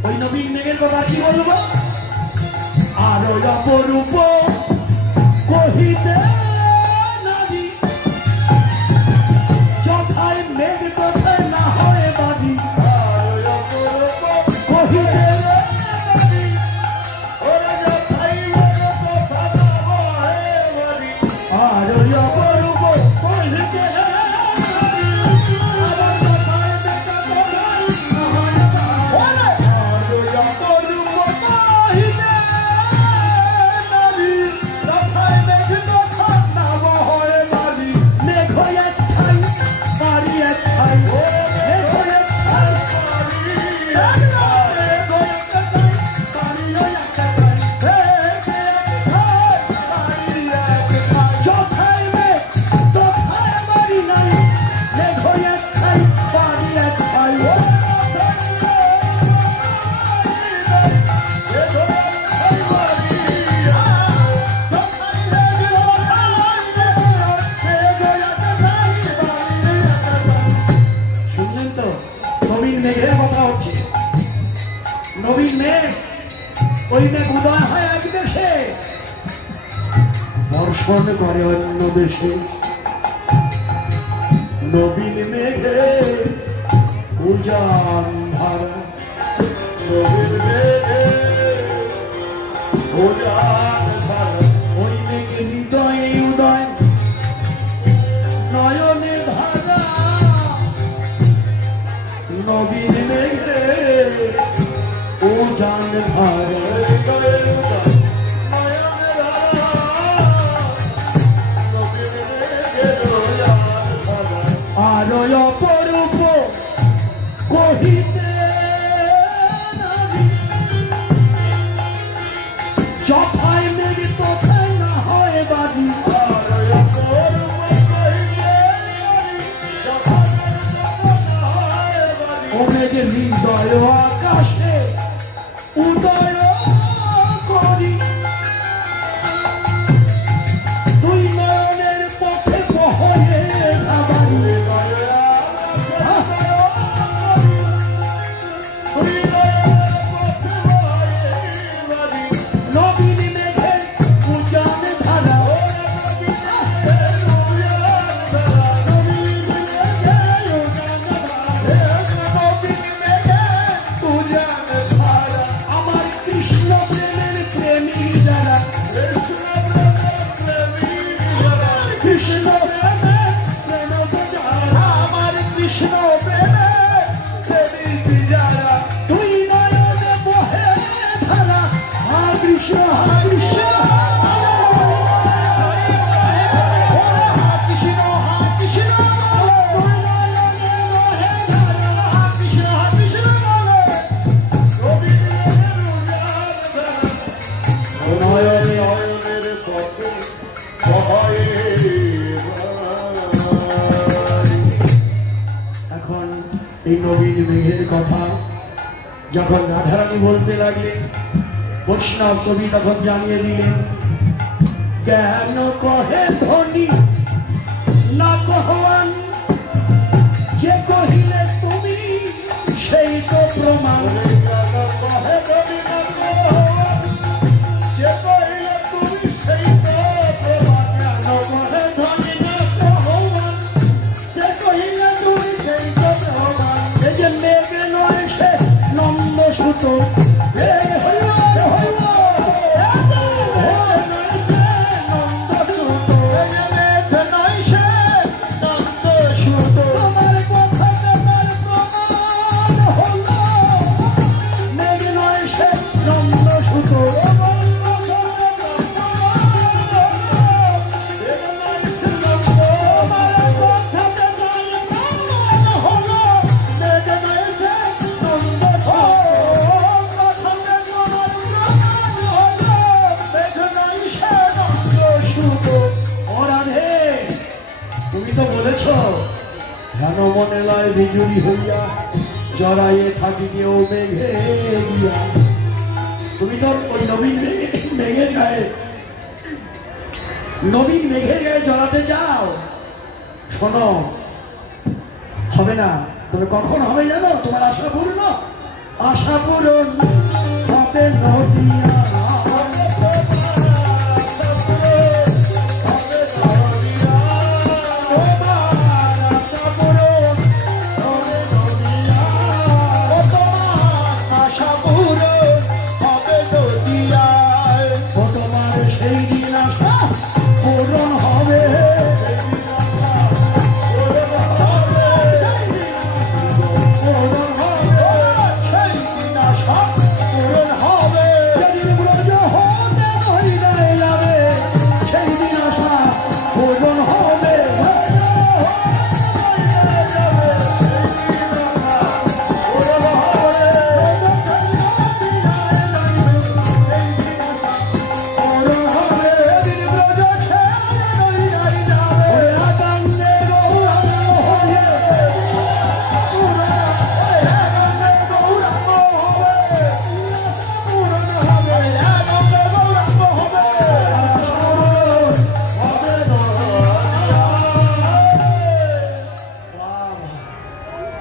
ওই নবীন মেঘের কথা কি বলবো আরো অপরূপ কহিতে নারী যথায় মেঘ তথায় না হয় বাড়ি কহিতে আরো অপরূপ কহিতে নবীন মেঘ ওই মেঘ উদয় হয় এক দেশে বর্ষণ করে অন্য দেশে নবীন মেঘে উজান ধারা নবীন মেঘে উজান ধারা ওই মেঘে হৃদয়ে উদয় নয়নে ধারা নবীন মেঘে উজান ধারা অপরূপ কহিতে নারী যথায় মেঘ তথায় না হয় বাড়ি ও মেঘে হৃদয় আকাশে উদয় করি তুই নয়নের পথে বহয়ে ধাবারি নবীন মেঘে উজান ধারা আমার কৃষ্ণ প্রেমের প্রেমী যারা কৃষ্ণ প্রেমের প্রেম আমার কৃষ্ণ প্রেমের প্রেমী যারা তুই নয়নে বহে ধারা হা কৃষ্ণ হা কৃষ্ণ এখন এই নবীন মেঘের কথা যখন রাধারানী বলতে লাগলেন বৈষ্ণব কবি তখন জানিয়ে দিলেন কেন কহে ধনী না কহবান যে কহিলে তুমি সেই তো প্রমাণ কহে ধনী না কহবান যে কহিলে তুমি সেই তো প্রমাণ কেন কহে ধনী না কহবান যে কহিলে তুমি সেই তো প্রমাণ এই যে মেঘে নয় সে নন্দ সুত মনে লয় বিজুড়ি হইয়া জড়াইয়ে থাকি কেউ মেঘে গিয়া তুমি তো ওই নবীন মেঘের গায়ে জড়াতে যাও শোনো হবে না তবে কখন হবে জানো তোমার আশা পূর্ণ হবে নদিয়া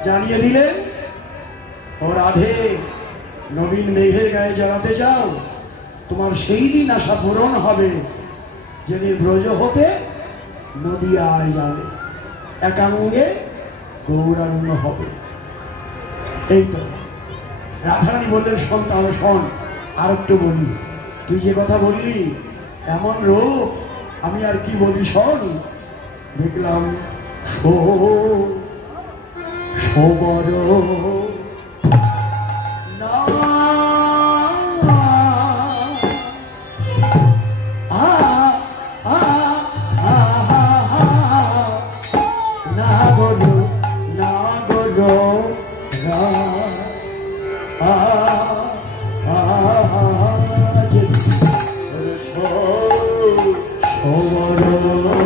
জানিয়ে দিলেন ও রাধে নবীন মেঘের গায়ে জড়াতে যাও তোমার সেই দিন আশা পূরণ হবে যেদিন ব্রজ হতে নদিয়ায় যাবে একাঙ্গে গৌরাঙ্গ হবে। এই তো রাধারানী বললেন শোন তাহলে শোন আর একটু বলি তুই যে কথা বললি এমন রূপ আমি আর কি বলি শোন দেখলাম সবর না না বলো না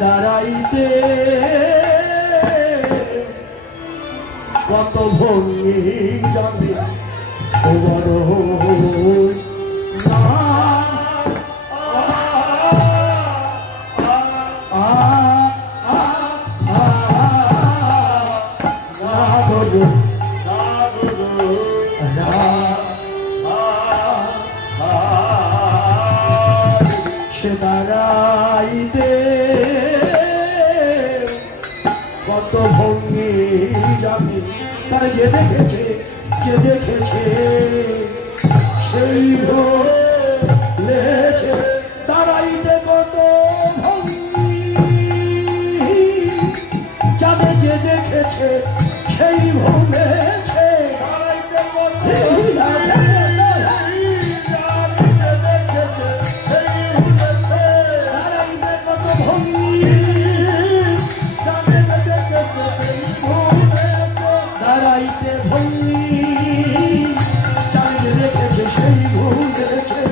দাঁড়াইতে কত ভঙ্গি যাবে খবর না সে দাঁড়াইতে কত ভঙ্গি যাবে তারা যে দেখেছে সেই ভুলেছে দাঁড়াইতে কত ভঙ্গি যাবে যে দেখেছে সেই ভুলেছে দাঁড়াইতে কত দাঁড়াইতে ভঙ্গি চালিয়ে রেখেছে সেই ভুলেছে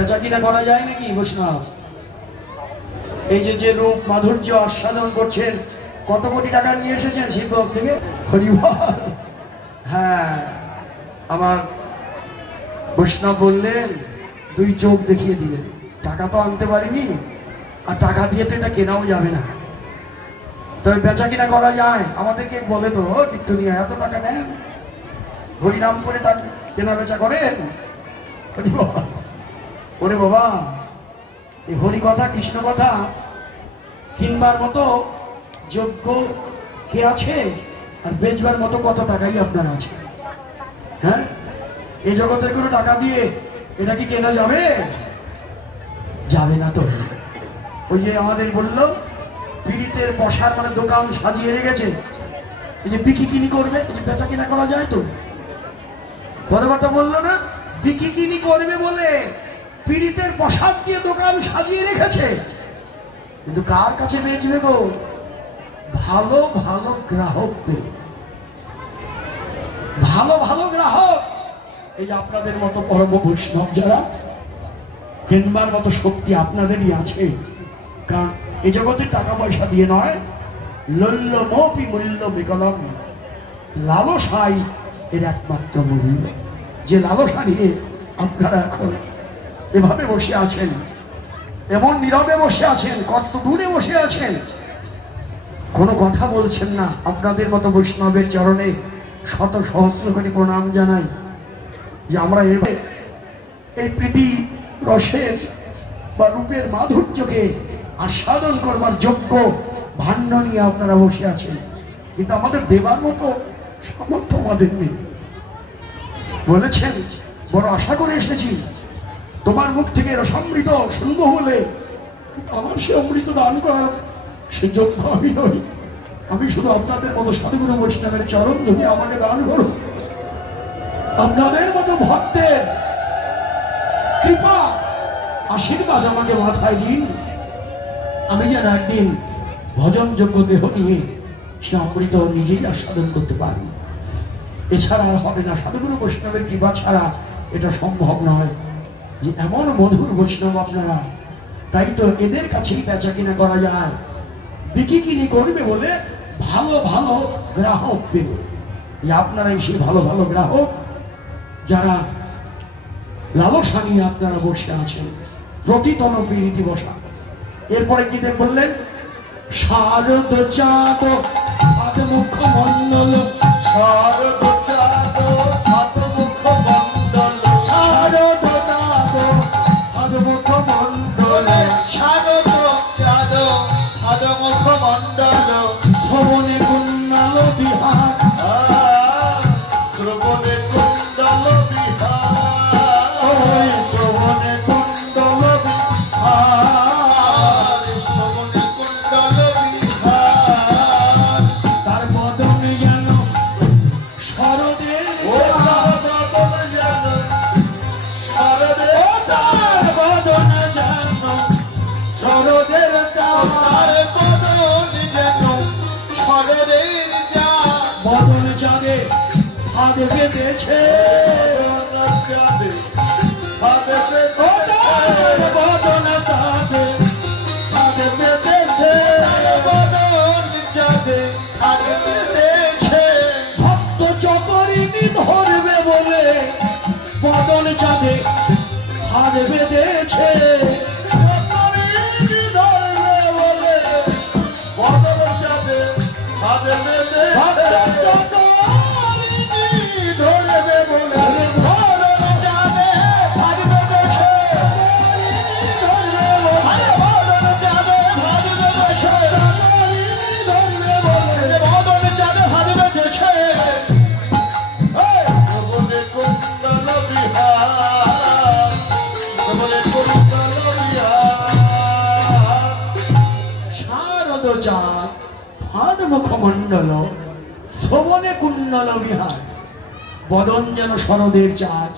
বেচা কিনা করা যায় নাকি বৈষ্ণব? এই যে যে রূপ মাধুর্য আস্বাদন করছেন, কত কোটি টাকা নিয়ে এসেছেন শিবগঞ্জ থেকে? হরিবল। হ্যাঁ, আমার বৈষ্ণব বললেন 2 চোখ দেখিয়ে দিলেন। টাকা তো আনতে পারিনি, আর টাকা দিয়ে তো এটা কেনাও যাবে না, তবে বেচা কিনা করা যায়। আমাদেরকে বলে তো কীর্তনিয়া এত টাকা নেন, হরিনাম করে তার কেনা বেচা করেন। ওরে বাবা, এই হরি কথা কৃষ্ণ কথা কিনবার মতো যোগ্য কে আছে, আর বেচবার মতো কত টাকাই আপনার আছে? হ্যাঁ, এই জগতের কোনো টাকা দিয়ে এটা কি কেনা যাবে? যাবে না তো। ওই যে আমাদের বললো পীড়িতের বসার মানে দোকান সাজিয়ে রেখেছে, এই যে বিক্রি কিনি করবে, বেচা কিনা করা যায় তো? বড় কথা বললো না, বিক্রি কিনি করবে বলে পীড়িতের প্রসাদ দিয়ে দোকান সাজিয়ে রেখেছে, কিন্তু কার কাছে বেচবে গো? ভালো ভালো গ্রাহকদের, ভালো ভালো গ্রাহক। এই যে আপনাদের মতো পরম বৈষ্ণব যারা, কেনবার মতো শক্তি আপনাদেরই আছে। কারণ এই জগতে টাকা পয়সা দিয়ে নয়, লল্য মপি মূল্য বিকলম, লালসাই এর একমাত্র মূল্য। যে লালসা নিয়ে আপনারা এখন এভাবে বসে আছেন, এমন নীরবে বসে আছেন, কত দূরে বসে আছেন, কোনো কথা বলছেন না, আপনাদের মতো বৈষ্ণবের চরণে শত সহস্র করে প্রণাম জানাই যে আমরা এই প্রীতি রসের বা রূপের মাধুর্যকে আস্বাদন করবার যোগ্য ভাণ্ড নিয়ে আপনারা বসে আছেন, কিন্তু আমাদের দেবার মতো সামর্থ্য আমাদের নেই। বলেছেন বড় আশা করে এসেছি, তোমার মুখ থেকে রসামৃত শুনবো বলে, আমার সে অমৃত দান করার সে যোগ্য আমি নই। আমি শুধু আপনাদের মতো সাধুগুরু বৈষ্ণবের চরণ ধরে আমাকে দান করো। আপনাদের মতো ভক্তের কৃপা আশীর্বাদ আমাকে মাথায় দিন, আমি যেন একদিন ভজনযোগ্য দেহ নিয়ে সে অমৃত নিজেই আস্বাদন করতে পারি। এছাড়া আর হবে না, সাধুগুরু বৈষ্ণবের কৃপা ছাড়া এটা সম্ভব নয়। যে এমন মধুর বৈষ্ণব আপনারা, তাই তো এদের কাছেই বেচা কিনা করা যায়। বিক্রি কিনি করবে বলে ভালো ভালো গ্রাহক পেবে, যে আপনারাই সেই ভালো ভালো গ্রাহক যারা লালসা নিয়ে আপনারা বসে আছেন, প্রতিতন প্রীতি বসা। এরপরে কি বললেন? শারদ চাঁদ হাত মুখ মন্ডল, শারদ চাঁদ হাত মুখ মণ্ডল, শারদ চাঁদ হাত মুখ মন্ডল, শারদ চাঁদ হাত মুখ মণ্ডল, শ্রবণে কুণ্ডল বিহার, শ্রবণে কুণ্ডল বিহার, শ্রবণে কুণ্ডল বিহার, শ্রবণে কুণ্ডল বিহার, তার বদনে যেন শরদে, ও তার বদন যেন শরদে, ও তার বদনে যেন শরদের তার বদন যেন শরদের চাঁদ, বদন চাঁদে হাত বেঁধেছে, বদন চাঁদে হাত ও তার বদন চাঁদে হাত বেঁধেছে, বদন চাঁদে হাত বেঁধেছে, ভক্ত চকরিনী ধরবে বলে বদন চাঁদে হাত বেঁধেছে, চকরিনী ধরবে বলে বদন চাঁদে হাত ভক্ত বেঁধেছে, চকরিনী ধরবে বলে বদন চাঁদে হাত বেঁধেছে, ধরবে বলে বদন চাঁদে হাত বেঁধেছে, চকরিনী ধরবে বলে বদন চাঁদে হাত বেঁধেছে, শ্রবণে কুণ্ডল বিহার, শ্রবণে কুণ্ডল বিহার, শারদ চাঁদ ফাদ মুখমণ্ডল, শ্রবণে কুণ্ডল বিহার, বদন যেন শরদের চাঁদ,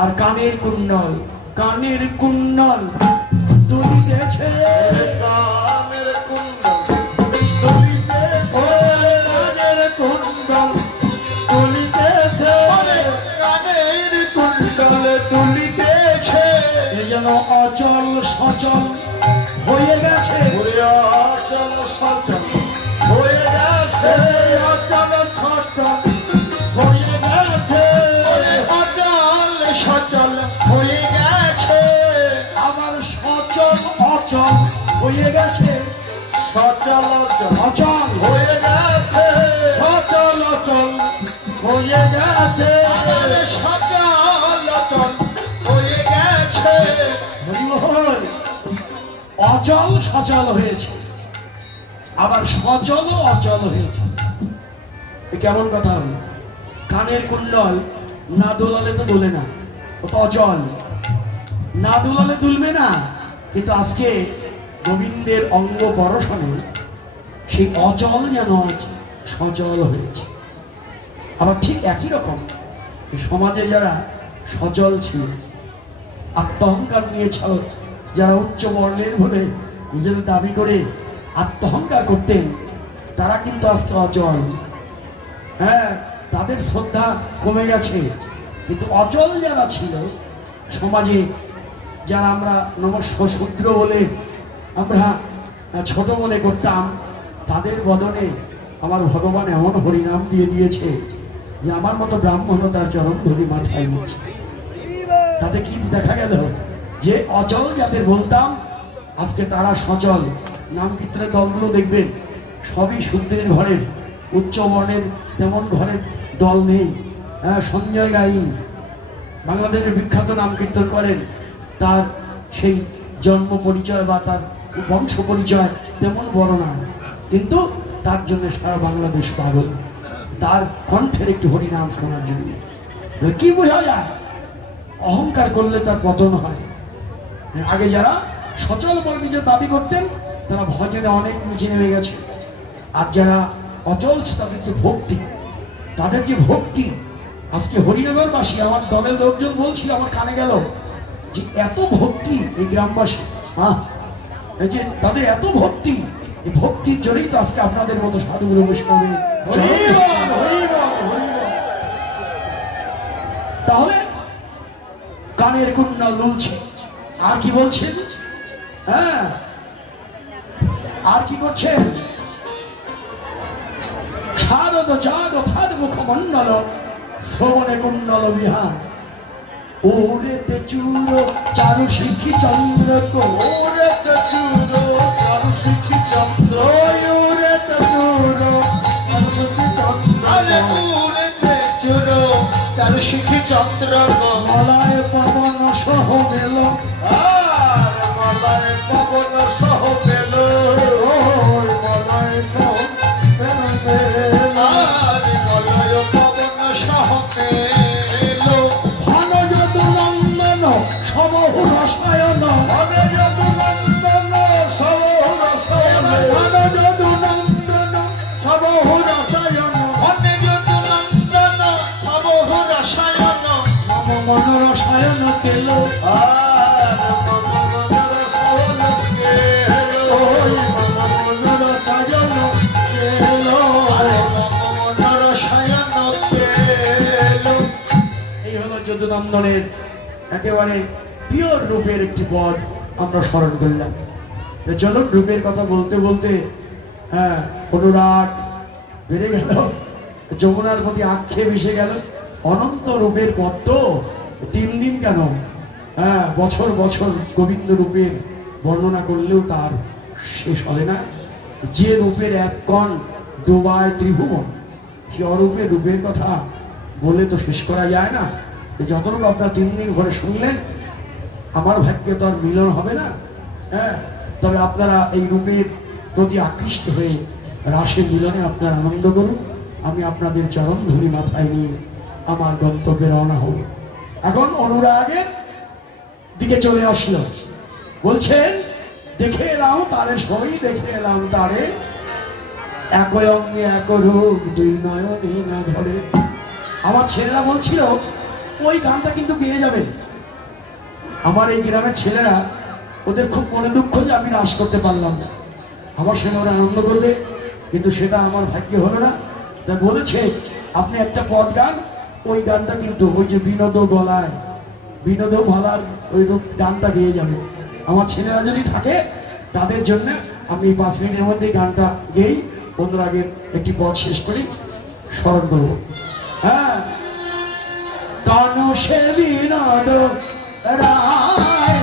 আর কানের কুণ্ডল, কানের কুণ্ডল দুলিতেছে, কানের কুণ্ডল দুলিতেছে, কানের কুণ্ডল দুলিতেছে, কানের কুণ্ডল দুলিতেছে, এই সচল হয়ে গেছে, ওরে অচল সচল হয়ে গেছে, অচল সচল হয়ে গেছে, ওরে অচল সচল হয়ে গেছে, আমার সচল অচল হয়ে গেছে, সচল অচল অচল হয়ে গেছে, সচল অচল হয়ে গেছে, সচল অচল হয়ে গেছে। হরিবল। অচল সচল হয়েছে, আবার সচল অচল হয়েছে। এ কেমন কথা হলো? কানের কুণ্ডল না দোলালে তো দোলে না, ও তো অচল। না দোলালে দুলবে না, কিন্তু আজকে গোবিন্দের অঙ্গ পরশনে সেই অচল যেন আজ সচল হয়েছে। আবার ঠিক একই রকম এই সমাজে যারা সচল ছিল, আত্মহংকার নিয়ে ছাড়, যারা উচ্চ বর্ণের বলে নিজেদের দাবি করে আত্মহংকার করতেন, তারা কিন্তু আজকে অচল। হ্যাঁ, তাদের শ্রদ্ধা কমে গেছে, কিন্তু অচল যারা ছিল সমাজে, যারা আমরা নমস্য শূদ্র বলে আমরা ছোট মনে করতাম, তাদের বদনে আমার ভগবান এমন হরিনাম দিয়ে দিয়েছে যে আমার মতো ব্রাহ্মণ তার চরম ধরি মাথায় নিচ্ছে। তাতে কি দেখা গেল যে অচল যাদের বলতাম আজকে তারা সচল। নাম কীর্তনের দলগুলো দেখবেন সবই শূদ্রের ঘরের, উচ্চ বর্ণের তেমন ঘরের দল নেই। সঞ্জয় গাইন বাংলাদেশের বিখ্যাত নাম কীর্তন করেন, তার সেই জন্ম পরিচয় বা তার বংশ পরিচয় তেমন বড় না, কিন্তু তার জন্য সারা বাংলাদেশ পাগল, তার কণ্ঠের একটু হরিনাম শোনার জন্য। কি বোঝা যায়? অহংকার করলে তার পতন হয়। আগে যারা সচল বলে নিজের দাবি করতেন তারা ভজনে অনেক নিচে নেমে গেছে, আর যারা অচল তাদের যে ভক্তি, তাদের যে ভক্তি আজকে হরিনগরবাসী, আমার দলের লোকজন বলছিল, আমার কানে গেল যে এত ভক্তি এই গ্রামবাসী, এই যে তাদের এত ভক্তি, এই ভক্তির জন্যই তো আজকে আপনাদের মতো সাধুগুরু বৈষ্ণবে। তাহলে কানের কুণ্ডল দুলছে, আর কি বলছেন? হ্যাঁ, আর কি করছেন? শারদ চাঁদ ফাদ মুখমণ্ডল শ্রবণে কুণ্ডল বিহার, ওরেতে চূড় চারু শিখি চন্দ্র, ওরেতে চূড় চারু শিখি চন্দ্র, ওরেতে চূড় চারু শিখি চন্দ্র, আরে ওরেতে চূড় চারু শিখি চন্দ্র, মলায় পবন সহ মেল, আর মলায় পবন সহ পেল, মলায় পবন পেল, আর মলায় পবন সহ পেল, ঘন যদু নন্দন সমহু রসায়ন, ঘন যদু নন্দন সমহু রসায়ন, ঘন যদু নন্দন সমহু রসায়ন, ঘন যদু নন্দন সমহু রসায়ন, মম মন রসায়ন কেল, আর মম মন রসায়ন কেল, ওই মম মন রসায়ন কেল। মম মন রসায়ন কেল। এই হলো যদুনন্দনের একেবারে পিওর রূপের একটি পদ আমরা স্মরণ করলাম। চলুন, রূপের কথা বলতে বলতে অনুরাগ বেড়ে গেল, যমুনার প্রতি আক্ষেপ এসে গেল। অনন্ত রূপের পদ তো 3 দিন কেন, বছর বছর গোবিন্দ রূপের বর্ণনা করলেও তার শেষ হবে না। যে রূপের এক কণ ডোবায় ত্রিভুবন, সে অরূপের রূপের কথা বলে তো শেষ করা যায় না। যতটুকু আপনার 3 দিন ঘরে শুনলেন, আমার ভাগ্যে তো আর মিলন হবে না। তবে আপনারা এই রূপের প্রতি আকৃষ্ট হয়ে রাসের মিলনে আপনারা আনন্দ করুন। আমি আপনাদের চরণ ধরি মাথায় নিয়ে আমার গন্তব্যে রওনা হব। এখন অনুরাগের দিকে চলে আসলো, বলছেন দেখে এলাম তারে, সই দেখে এলাম তারে, এক অঙ্গে এক রূপ দুই নয়নে না ধরে। আমার ছেলেরা বলছিল ওই গানটা কিন্তু গেয়ে যাবে। আমার এই গ্রামের ছেলেরা, ওদের খুব মনে দুঃখ যে আমি রাস করতে পারলাম না। আমার সঙ্গে ওরা আনন্দ করবে, কিন্তু সেটা আমার ভাগ্যে হলো না। তা বলেছে আপনি একটা পদ গান, ওই গানটা কিন্তু ওই যে বিনোদ গলায়, বিনোদ ভালার ওই গানটা গেয়ে যাবে। আমার ছেলেরা যদি থাকে তাদের জন্য আমি 5 মিনিটের মধ্যে গানটা গেই, বন্ধুর আগে একটি পদ শেষ করি, স্মরণ করবো। হ্যাঁ, কানু সে বিনোদ রায়,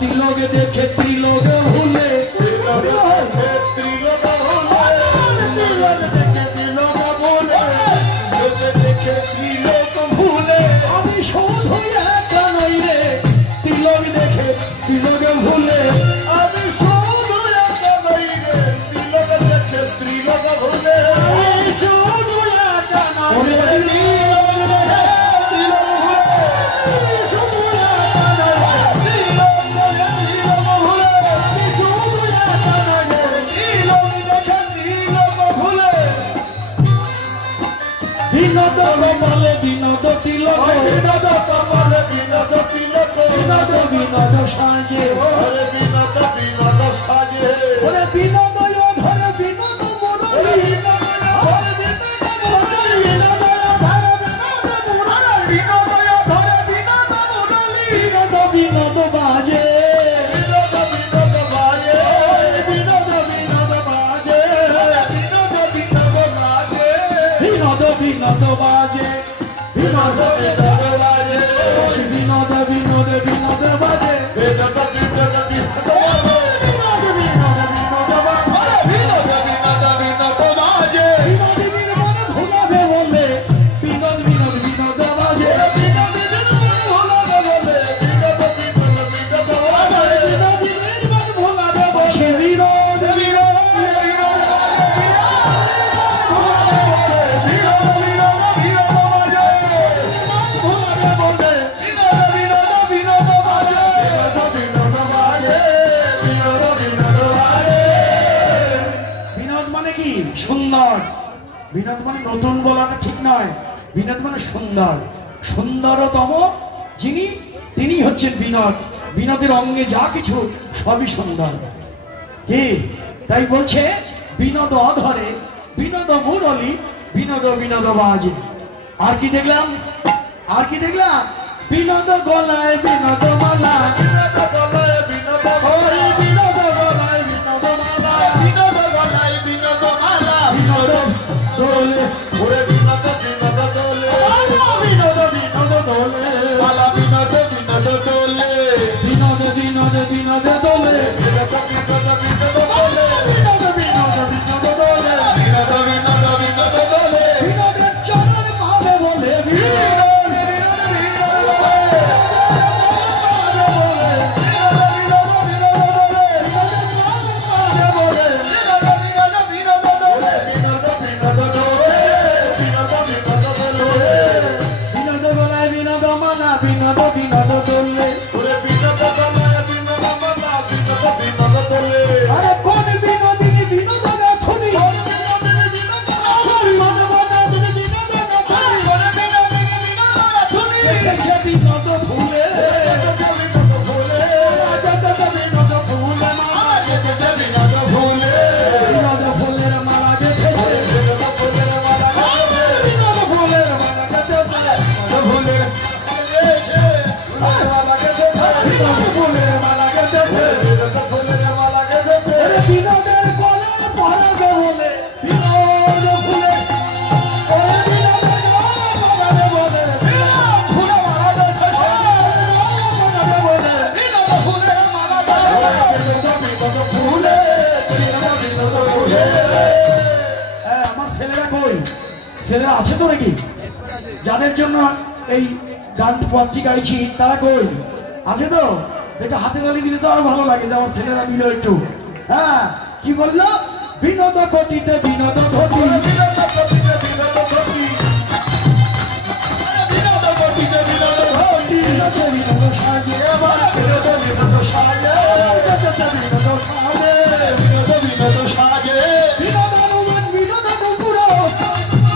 তিলক দেখে তিলক ভুলে, আমি শুধু একা নই রে, তিলক দেখে তিলক ভুলে, আমি শুধু একা নই রে, তিলক দেখে তিলক ভুলে, আমি শুধু একা নই রে, বিনোদ কপালে বিনোদ তিলক, বিনোদ কপালে বিনোদ তিলক, বিনোদ বিনোদ সাজে, ওরে বিনোদ বিনোদ সাজে, ওরে বিনোদ ধরে বিনোদ মুরলি, ওরে বিনোদ ধরে বিনোদ মুরলি, বিনোদ ধরে বিনোদ মুরলি, বিনোদ বিনোদ বাজে, বিনোদ বিনোদ বাজে, বিনোদ বিনোদ বাজে, বিনোদ বিনোদ বাজে, বিনোদ বিনোদ বাজে, বিনোদ বিনোদ বাজে, বিনোদ বিনোদ বিনোদ বাজে, বিনোদ বিনোদ বিনোদ বাজে, বিনোদ বিনোদ বিনোদ বাজে, বিনোদ বিনোদ বিনোদ বাজে, বিনোদ বিনোদ ভুলাবে বলে, বিনোদ বিনোদ বিনোদ বাজে, বিনোদ বিনোদ ভুলাবে বলে, বিনোদ বিনোদ বিনোদ বাজে, বিনোদ বিনোদ ভুলাবে বলে, বিনোদ বিনোদ সুন্দর। বিনোদ মানে নতুন বলাটা ঠিক নয়, বিনোদ মানে সুন্দর, সুন্দরতম যিনি তিনি হচ্ছেন বিনোদ। বিনোদের অঙ্গে যা কিছু সবই সুন্দর। কি তাই বলছে বিনোদ অধরে বিনোদ মুরলি, বিনোদ বিনোদ বাজে। আর কি দেখলাম, আর কি দেখলাম, বিনোদ গলায় বিনোদ মালা, বিনোদ গলায় বিনোদ মালা, বিনোদ গলায় বিনোদ মালা, বিনোদ গলায় বিনোদ মালা, বিনোদ দোলে, ওরে বিনোদ বিনোদ দোলে, বিনোদ বিনোদ দোলে, মালা বিনোদ বিনোদ দোলে, বিনোদ বিনোদ বিনোদ দোলে, বিনোদ বিনোদ বিনোদ দোলে, বিনোদ বিনোদ বিনোদ দোলে, বিনোদ বিনোদ বিনোদ দোলে, বিনোদের চরণ পাবে বলে, বিনোদ বিনোদ বিনোদ দোলে, বিনোদ বিনোদ কই? ছেলেরা আছে তো নাকি? যাদের জন্য এই গান পত্রিকা গাইছি তারা কই? আছে তো? এটা হাতে তালি দিলে তো আরো ভালো লাগে, যে আমার ছেলেরা দিল একটু। হ্যাঁ, কি বললো? বিনোদ ঘটিতে বিনোদ ঘটি, বিনোদ ঘটিতে বিনোদ ঘটি, বিনোদ ঘটিতে বিনোদ ঘটি, বিনোদ সাজে আমার বিনোদ বিনোদ সাজে, বিনোদ সাজে, বিনোদ বিনোদ সাজে, বিনোদ রূপন বিনোদ নুপুর,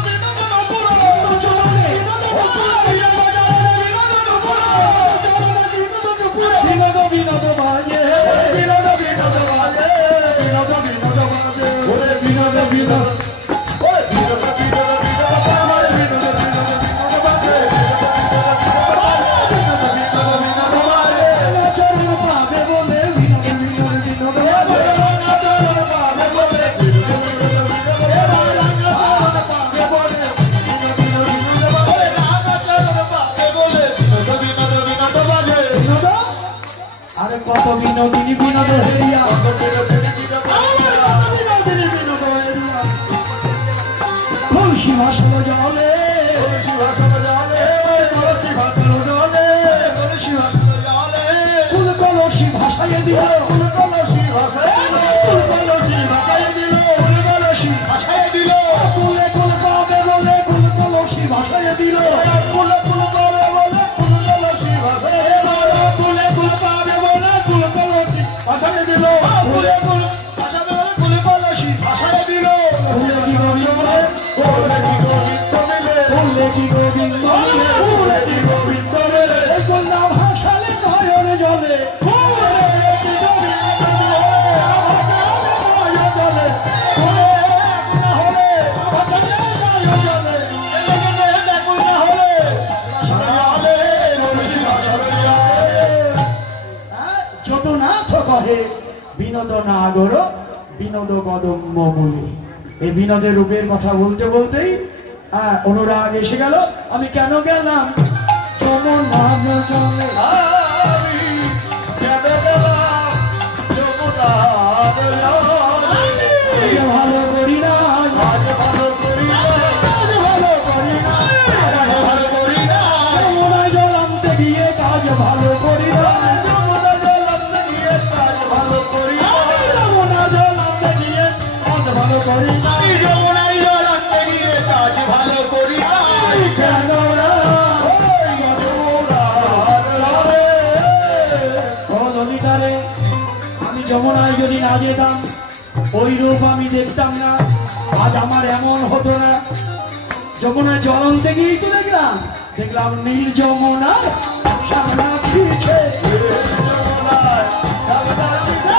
বিনোদ নুপুর, চলে বিনোদ বিনোদ বাজে, বিনোদ বিনোদ বাজে, বিনোদ বিনোদ বাজে, ওরে বিনোদ বিনোদ, ওরে বিনোদ বিনোদ বিনোদ বাজে, বিনোদ বিনোদ বিনোদ বাজে, বিনোদ বিনোদ বিনোদ বাজে, চরণ পাবে বলে বিনোদ বিনোদ বিনোদ বাজে, চরণ পাবে বলে বিনোদ বিনোদ বিনোদ বাজে, চরণ পাবে বলে বিনোদ বিনোদ বিনোদ বাজে, বিনোদ। আরে কত বিনোদিনী বিনোদ হেরিয়া, কত বিনোদিনী বিনোদ হেরিয়া, খুশি ভাষণ জলে, খুশি ভাষণ জলে, খুশি ভাষণ জলে, খুশি ভাষণ জলে, ফুল কলসি ভাষায় দিল, ফুল কলসি ভাষায় দিল, ফুল কলসি ভাষায় দিল, ফুল কলসি ভাষায় দিল, ফুলে ফুল পাবে বলে ফুল কলসি ভাষায় দিল, ফুলে ফুল পাবে বলে ফুল কলসি ভাষায় দিল, ফুলে ফুল পাবে বলে ফুল কলসি ভাষায় দিল, ফুলে ফুল ভাষায় বলে ফুল কলসি ভাষায় দিল, ফুলে কি গোবিন্দ মিলে, ফুলে কি গোবিন্দ মিলে, ফুলে কি গোবিন্দ মিলে, ফুলে কি গোবিন্দ মিলে, কন্যা ভাষালে নয়ন জলে, ফুলে কি গোবিন্দ মিলে, জলে, ফুলে না হলে ভাষালে নয়ন জলে, ব্যাকুল না হলে ভাষালে রবি ভাষালে যত নাথ কহে বিনোদ নাগর বিনোদ কদম্ব বলে। এই বিনোদের রূপের কথা বলতে বলতেই অনুরাগ এসে গেল। আমি কেন গেলাম যমুনার জলে, আমি কেন গেলাম যমুনার জলে, ভালো করি না, আজ ভালো করি না, আজ ভালো করি না, আজ ভালো করি না, যমুনায় জল আনতে গিয়ে কাজ ভালো করি না, যমুনায় জল আনতে গিয়ে কাজ ভালো করি না, যমুনায় জল আনতে গিয়ে কাজ ভালো করি না, যমুনায় জল আনতে গিয়ে কাজ ভালো করি না, কেন না আমি যমুনায় যদি না যেতাম ওই রূপ আমি দেখতাম না, আজ আমার এমন হতো না। যমুনায় জল আনতে গিয়েই তো দেখলাম নীল যমুনা সামনা ছিছে, নীল যমুনায় সামনা ছিছে,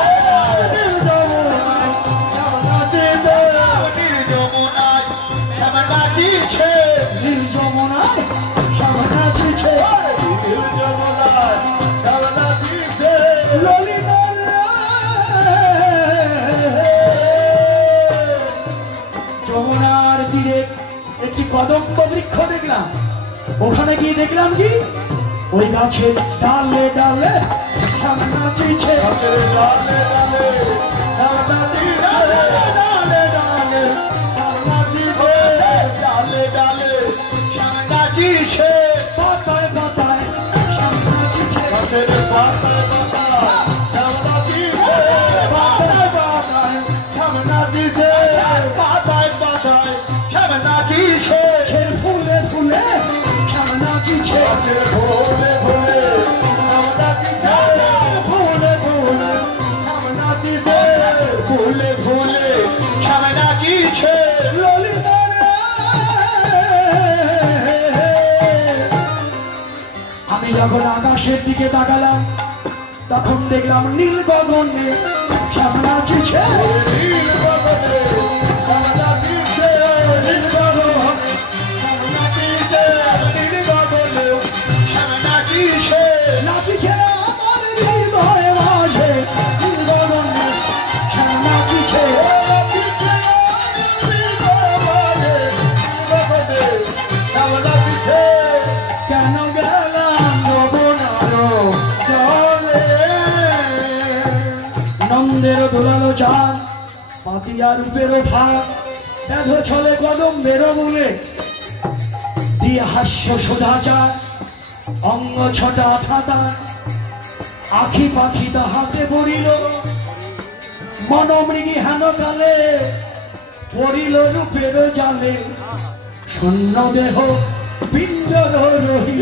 যমুনার তীরে একটি কদম্ব বৃক্ষ দেখলাম। ওখানে গিয়ে দেখলাম কি ওই গাছের ডালে ডালে সামনা ছিছে, ডালে ডালে ডালে ডালে ডালে ডালে সামনা ছিছে, পাতায় পাতায় সামনা ছিছে, গাছের পাতায় পাতায় সামনা ছিছে, পাতায় পাতায় সামনা ছিছে, পাতায় পাতায় সামনা ছিছে, ফুলে ফুলে সামনা ছিছে, ফুলে ফুলে সামনা ছিছে, ফুলে ফুলে সামনা ছিছে, ফুলে ফুলে সামনা ছিছে, আমি যখন আকাশের দিকে তাকালাম তখন দেখলাম নীল গগনে সামনা ছিছে, নীল গগনে সামনা ছিছে, নীল গগনে সামনা ছিছে, নীল গগনে সামনা ছিছে, নাচিছে আমার হৃদয় মাঝে, নীল গগনে সামনা ছিছে, নাচিছে হৃদয় মাঝে, নীল গগনে সামনা ছিছে, কেন গেলাম যমুনার জলে, নন্দের দোলালো চাঁদ পাতিয়া রূপের ভাত, দেখো ছলে কদম বেরো বলে দিয়ে হাস্য সদাচার অঙ্গ ছটা ছাতা আখি পাখি তাহাতে পড়িল মনমৃগী হেন কালে পড়িল রূপের জালে শূন্য দেহ পিণ্ডর রহিল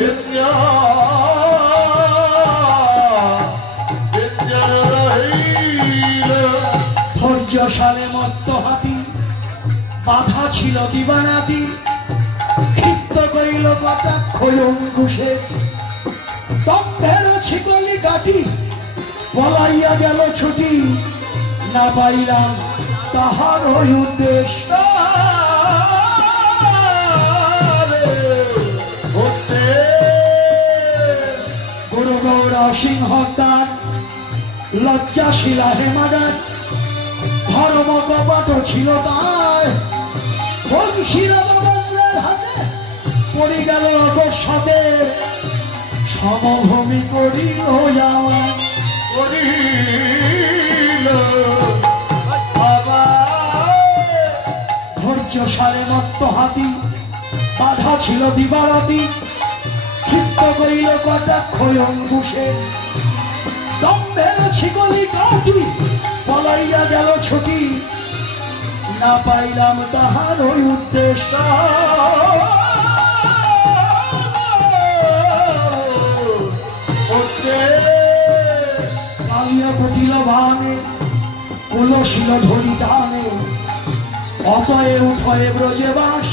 ধৈর্য সালে মত্ত হাতি বাধা ছিল দিবানাতি ক্ষিপ্ত করিল কটাক্ষ অঙ্কুশে দম্ভের ছিকলি কাটি পলাইয়া গেল ছুটি না পাইলাম তাহার ওই উদ্দেশ্য গুরু গৌরা সিংহদান লজ্জাশীলা হেমাদান ধর্ম কপাট ছিল তার বংশীরামের হাতে পড়ে গেল অকস্মাতে সমভূমি করিল যাওয়া ধৈর্য সারে মত্ত হাতি বাধা ছিল দিবারাতি ক্ষিপ্ত করিল কটাক্ষ অঙ্কুশে দম্ভের ছিকলি কাটি পলাইয়া গেল ছুটি না পাইলাম তাহার ওই উদ্দেশ্য কালিয়া পটিল ভানে কুলশীল ধরি ধানে অতয়ে উঠয়ে ব্রজে বাস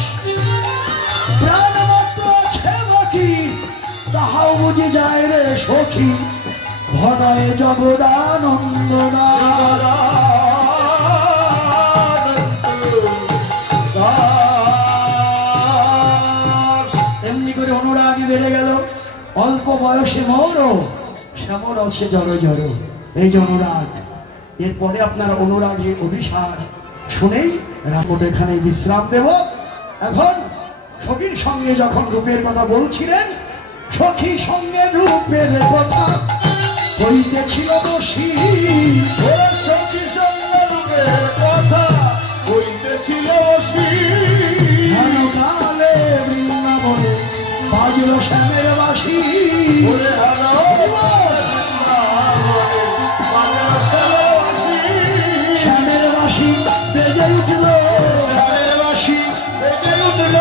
প্রাণ মাত্র আছে বাকি তাহাও বুঝি যায় রে সখী ভনয়ে জগদানন্দ এমনি করে অনুরাগী বেড়ে গেল অল্প বয়সে মর শ্যামর আছে জড়ো জড়ো এই যে অনুরাগ এরপরে আপনার অনুরাগের অভিসার শুনেই রামোট এখানে বিশ্রাম দেব এখন সখীর সঙ্গে যখন রূপের কথা বলছিলেন সখী সঙ্গে রূপের কথা হইতেছিল দোষী সখী সঙ্গে রূপের কথা হইতেছিল কালে বৃন্দাবনে বাজল শ্যামের বাসী শ্যামের বাসী বেজে উঠল শ্যামের বাসী বেজে উঠল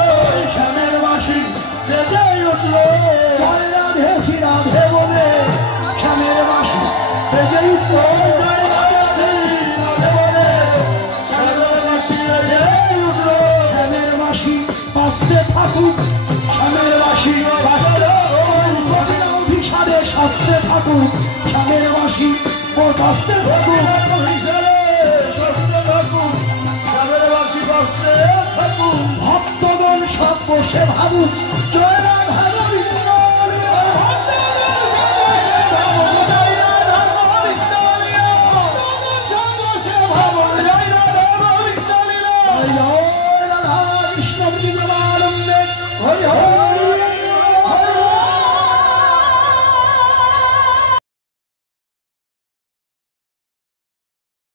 শ্যামের বাসী বেজে উঠল জয় রাধে শ্রী রাধে বলে শ্যামের বাসী বেজে উঠল শ্যামের বাসী বাঁচতে থাকুক শ্যামের বাসী অভিসারে শাস্তে থাকুক শ্যামের বাসী বাঁচতে থাকুক ভক্তগণ সব বসে ভাবুক